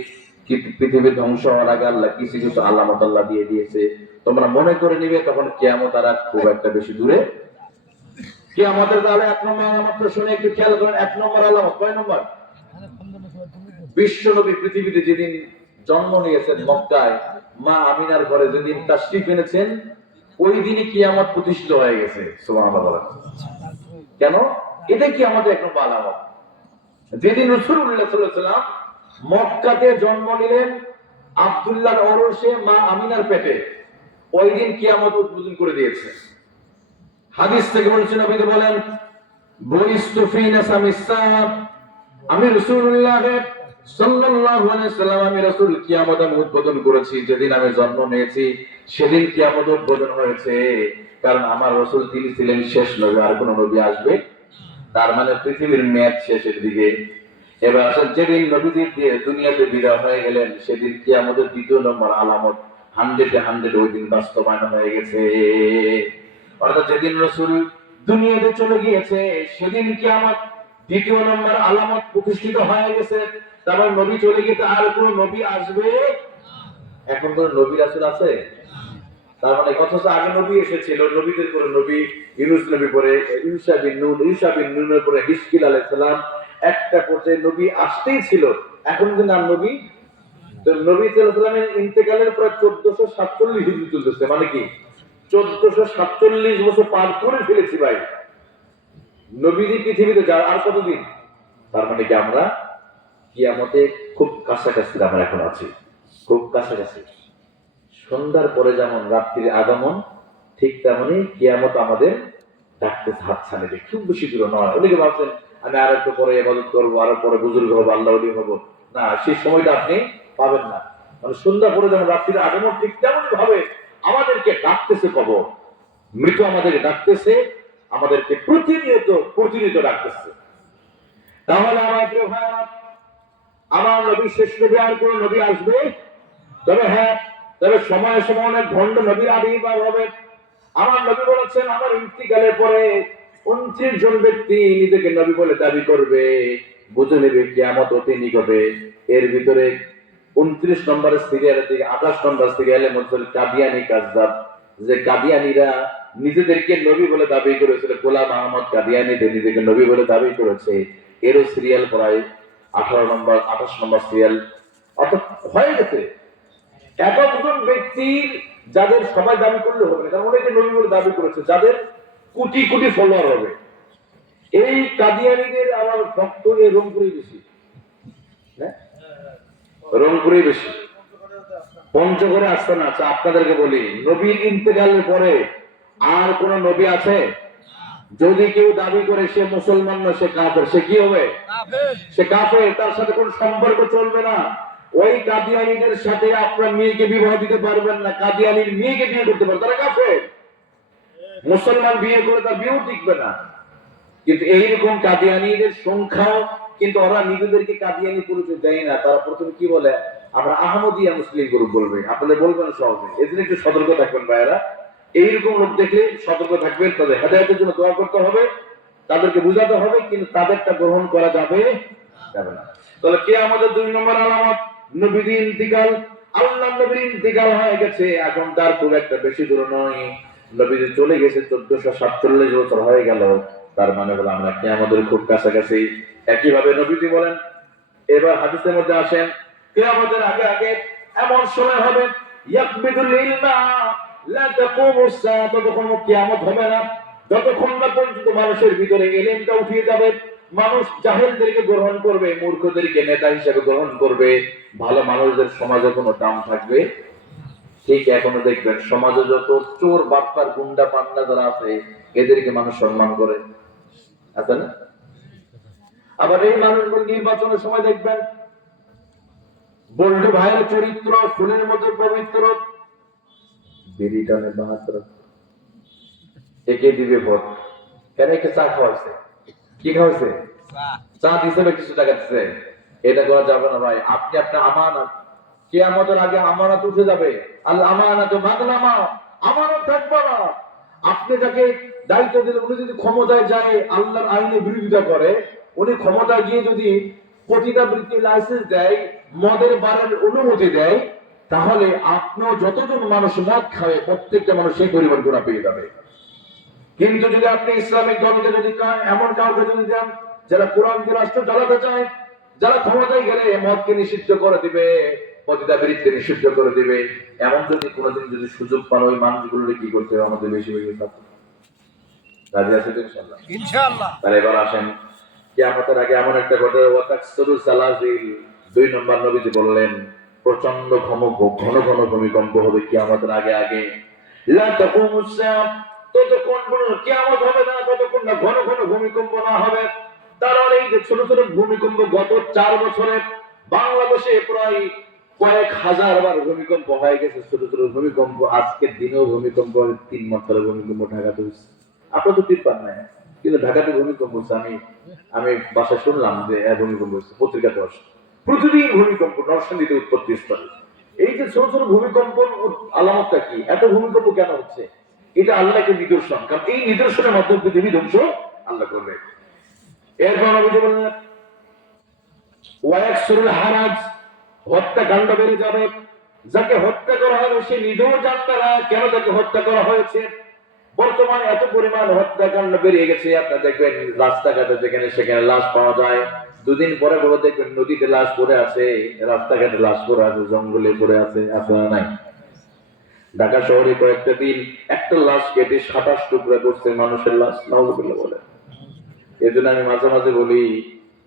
পৃথিবী ধ্বংস হওয়ার আগে আল্লাহ কিছু কিছু আলামত আল্লাহ দিয়ে দিয়েছে, তোমরা মনে করে নিবে, তখন কিয়ামত আর খুব একটা বেশি দূরে। কিয়ামতের তাহলে 1 নম্বর আলামত শুনে একটু খেয়াল করেন। 1 নম্বর আলামত কয় নম্বর? বিশ্ব নবী পৃথিবীতে যেদিন জন্ম নিয়েছেন মক্কায়, মা আমিনার ঘরে যেদিন তাশরীফ এনেছেন, ওই দিনই কিয়ামত প্রতিষ্ঠিত হয়ে গেছে। সুবহানাল্লাহ। কেন? এটা কি আমাদের 1 নম্বর আলামত। যেদিন রাসূলুল্লাহ সাল্লাল্লাহু আলাইহি ওয়াসাল্লাম মক্কাতে জন্ম নিলেন, আব্দুল্লাহর ওরসে মা আমিনার পেটে, ওই দিন কিয়ামত উদ্বোধন করে দিয়েছে। হাদিস থেকে বলছেন, নবী বলেন, বুইস্তু ফি নাসামিস সাআব, আমি রাসূলুল্লাহ সাল্লাল্লাহু আলাইহি ওয়াসাল্লাম, আমি রাসূল কিয়ামত আমি উদ্বোধন করেছি। যেদিন আমি জন্ম নিয়েছি সেদিন কিয়ামত উদ্বোধন হয়েছে। কারণ আমার রাসূল তিনি ছিলেন শেষ নবী, আর কোন নবী আসবে? তার মানে পৃথিবীর মেয়াদ শেষের দিকে। এবার আসলে যেদিন নবীজি দুনিয়াতে বিদায় হয়ে গেলেন, সেদিন কিয়ামতের 2 নম্বর আলামত 100 ওই দিন বাস্তবায়ন হয়ে গেছে। অর্থাৎ যেদিন রাসূল দুনিয়াতে চলে গিয়েছে, সেদিন কিয়ামত 2 নম্বর আলামত প্রতিষ্ঠিত হয়ে গেছে। তারপর নবী চলে গেছে, আর কোন নবী আসবে? এখন কোন নবী রাসূল আছে? তার মানে অথচ আগে নবী এসেছিল, নবীদের পরে নবী, ইউনূস নবী পরে ঈসা বিন নূনের পরে হিজকিল আলাইহিস সালাম, একটা পর্যায়ে নবী আসতেই ছিল। এখন কিন্তু আর নবী, তো নবী সাল্লাল্লাহু আলাইহি ওয়াসাল্লামের ইন্তেকালের পর 1447 হিজরি চলতেছে। মানে কি 1447 বছর পার করে ফেলেছি ভাই। নবীজি পৃথিবীতে যার আর কতদিন? তার মানে কি আমরা কিয়ামতে খুব কাছাকাছি আমরা এখন আছি, খুব কাছাকাছি। সন্ধ্যার পরে যেমন রাত্রির আগমন, ঠিক তেমনি কিয়ামত আমাদের ডাকতে হাতছানি দিয়ে খুব বেশি দূরে নয়। অনেকে ভাবছেন আমি আর একটু পরে ইবাদত করবো, আর পরে বুজুর্গ হবো, আল্লাহ ওলি হবো। না, সেই সময়টা আপনি পাবেন না। মানে সন্ধ্যা পরে যখন রাত্রির আগমন, ঠিক তেমনই ভাবে আমাদেরকে ডাকতেছে কবর। মৃত আমাদেরকে ডাকতেছে, আমাদেরকে প্রতিনিয়ত ডাকতেছে। তাহলে আমার প্রিয় ভাইরা, আমার নবী শেষ নবী, আর কোন নবী আসবে? তবে হ্যাঁ, তবে সময়ে সময় অনেক ভণ্ড নবীর আবির্ভাব হবে। আমার নবী বলেছেন আমার ইন্তিকালের পরে 29 জন ব্যক্তি নিজেকে নবী বলে দাবি করবে, বুঝে নেবে কিয়ামত অতি নিকটে। এর ভিতরে 29 নম্বরের সিরিয়ালের দিকে 28 নম্বর সিরিয়ালের মধ্যে কাদিয়ানি কাযযাব, যে কাদিয়ানিরা নিজেদেরকে নবী বলে দাবি করেছিল, গোলাম আহমদ কাদিয়ানি নিজেকে নবী বলে দাবি করেছে। এরও সিরিয়াল প্রায় 28 নম্বর সিরিয়াল অর্থাৎ হয়ে গেছে। এক একজন ব্যক্তির, যাদের সবাই দাবি করলে হবে না, কারণ অনেকে নবী বলে দাবি করেছে, যাদের কোটি কোটি ফলোয়ার হবে। এই কাদিয়ানীদের আমার ভক্ত এই রংপুরে বেশি, রংপুরে বেশি, পঞ্চগড়ে আসতে না। আচ্ছা, আপনাদেরকে বলি, নবীর ইন্তেকালের পরে আর কোন নবী আছে? যদি কেউ দাবি করে সে মুসলমান না, সে কাফের। সে কি হবে? সে কাফের। তার সাথে কোন সম্পর্ক চলবে না। ওই কাদিয়ানীদের সাথে আপনার মেয়েকে বিবাহ দিতে পারবেন না, কাদিয়ানীর মেয়েকে বিয়ে করতে পারবেন, তারা কাফের। মুসলমান বিয়ে করে তার বিয়েও টিকবে না। কিন্তু এইরকম কাদিয়ানীদের সংখ্যাও, কিন্তু ওরা নিজেদেরকে কাদিয়ানী পরিচয় দেয় না। তারা প্রথমে কি বলে? আমরা আহমদিয়া মুসলিম গ্রুপ বলবে। আপনাদের বলবেন সহজে, এদিন একটু সতর্ক থাকবেন ভাইয়েরা। এইরকম লোক দেখলে সতর্ক থাকবেন, তাদের হেদায়েতের জন্য দোয়া করতে হবে, তাদেরকে বুঝাতে হবে, কিন্তু তাদেরটা গ্রহণ করা যাবে না। তাহলে কে আমাদের 2 নম্বর আলামত? নবীর ইন্তিকাল। আল্লাহ নবীর ইন্তিকাল হয়ে গেছে, এখন তার খুব একটা বেশি দূর নয়। নবী চলে গেছে, 1447 বছর হয়ে গেল। তার মানে হলো আমরা কিয়ামতের খুব কাছাকাছি। একইভাবে নবীজি বলেন, এবার হাদিসের মধ্যে আসেন, কিয়ামতের আগে আগে এমন সময় হবে, ইয়াকবিদুল ইলমা লা তাকুমুস সাআ, ততক্ষণ কিয়ামত হবে না যতক্ষণ না পর্যন্ত মানুষের ভিতরে ইলমটা উঠিয়ে যাবে। মানুষ জাহেলদেরকে গ্রহণ করবে, মূর্খদেরকে নেতা হিসেবে গ্রহণ করবে, ভালো মানুষদের সমাজে কোনো দাম থাকবে। ঠিক এখনো দেখবেন সমাজে যত চোর বাটপার গুন্ডা পান্ডা যারা আছে, এদেরকে মানুষ সম্মান করে, আছে না? আবার এই মানুষগুলো নির্বাচনের সময় দেখবেন, বল্টু ভাইয়ের চরিত্র ফুলের মতো পবিত্র, বিরিটানে মাত্র, একে দিবে ভোট। কেন? একে চা খাওয়াইছে। কি খাওয়াইছে? চা দিছে না, কিছু টাকা দিছে। এটা করা যাবে না ভাই। আপনি আপনার আমানত, কিয়ামতের আগে আমানত উঠে যাবে। আল আমানাতু মাগনামা, আমানত থাকবে না। আপনি যাকে দায়িত্ব দিলেন, উনি যদি ক্ষমতায় যায়, আল্লাহর আইনের বিরোধিতা করে, উনি ক্ষমতায় গিয়ে যদি পতিতাবৃত্তির লাইসেন্স দেয়, মদের বারের অনুমতি দেয়, তাহলে আপনিও যতজন মানুষ মদ খাবে, প্রত্যেকটা মানুষ সেই পরিমাণ গুনাহ পেয়ে যাবে। কিন্তু যদি আপনি ইসলামিক দলকে যদি এমন কাউকে যদি দেন, যারা কোরআনকে রাষ্ট্র চালাতে চায়, যারা ক্ষমতায় গেলে মদকে নিষিদ্ধ করে দিবে, পতিতাবৃত্তি নিষিদ্ধ করে দিবে, এমন যদি কোনোদিন যদি সুযোগ পান, ওই মানুষগুলোকে কি করতে হবে? আমাদের বেশি বেশি রাজি আছে তো ইনশাআল্লাহ? ইনশাআল্লাহ। তাহলে এবার আসেন, কিয়ামতের আগে এমন একটা ঘটে, ওয়াতাকসুরু সালাজিল। 2 নম্বর নবীজি বললেন, প্রচন্ড ঘন ঘন ভূমিকম্প হবে কিয়ামতের আগে আগে। লা তাকুমুস সাআ, ততক্ষণ পর্যন্ত কিয়ামত হবে না যতক্ষণ না ঘন ঘন ভূমিকম্প না হবে। কারণ এই যে ছোট ছোট ভূমিকম্প, গত 4 বছরে বাংলাদেশে প্রায় কয়েক হাজার বার ভূমিকম্প হয়ে গেছে, ছোট ছোট ভূমিকম্প। আজকের দিনেও ভূমিকম্প, 3 মাত্রার ভূমিকম্প ঢাকাতে হচ্ছে। আপনার তো তীর পান নাই, কিন্তু ঢাকাতে ভূমিকম্প হচ্ছে। আমি বাসায় শুনলাম যে ভূমিকম্প হচ্ছে, পত্রিকাতে আসছে প্রতিদিন ভূমিকম্প নরসিংদীতে উৎপত্তি স্থলে। এই যে ছোট ছোট ভূমিকম্প আলামতটা কি? এত ভূমিকম্প কেন হচ্ছে? এটা আল্লাহকে নিদর্শন, কারণ এই নিদর্শনের মাধ্যমে পৃথিবী ধ্বংস আল্লাহ করবে। এরপর নবীজি বললেন, ওয়ায়াকসুরুল হারাজ, হত্যাকাণ্ড বেড়ে যাবে। যাকে হত্যা করা হবে সে নিজেও জানবে না কেন তাকে হত্যা করা হয়েছে। বর্তমানে এত পরিমাণ হত্যাকাণ্ড বেরিয়ে গেছে, আপনারা দেখবেন রাস্তাঘাটে যেখানে সেখানে লাশ পাওয়া যায়। 2 দিন পরে পরে দেখবেন নদীতে লাশ পড়ে আছে, রাস্তাঘাটে লাশ পড়ে আছে, জঙ্গলে পড়ে আছে, আপনারা নাই? ঢাকা শহরে কয়েকটা দিন একটা লাশ কেটে 27 টুকরা করছে, মানুষের লাশ। নাউজুবিল্লাহ বলে। এজন্য আমি মাঝে মাঝে বলি,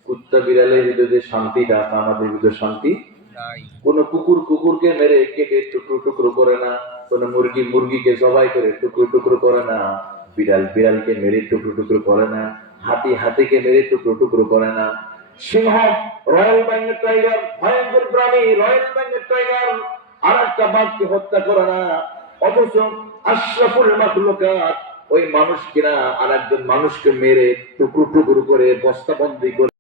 কুত্তা বিড়ালের ভিতরে শান্তিটা, আমাদের ভিতরে শান্তি নাই। কোন কুকুরকে মেরে কেটে টুকরো টুকরো করে না, কোন মুরগিকে জবাই করে টুকরো টুকরো করে না। বিড়াল বিড়ালকে মেরে টুকরো টুকরো করে না, হাতি হাতিকে মেরে টুকরো টুকরো করে না। সিংহ, রয়্যাল বেঙ্গল টাইগার, ভয়ঙ্কর প্রাণী রয়্যাল বেঙ্গল টাইগার, আর একটা বাঘকে হত্যা করে না। অথচ আশরাফুল মাখলুকাত ওই মানুষ কিনা আর একজন মানুষকে মেরে টুকরো টুকরো করে বস্তাবন্দি করে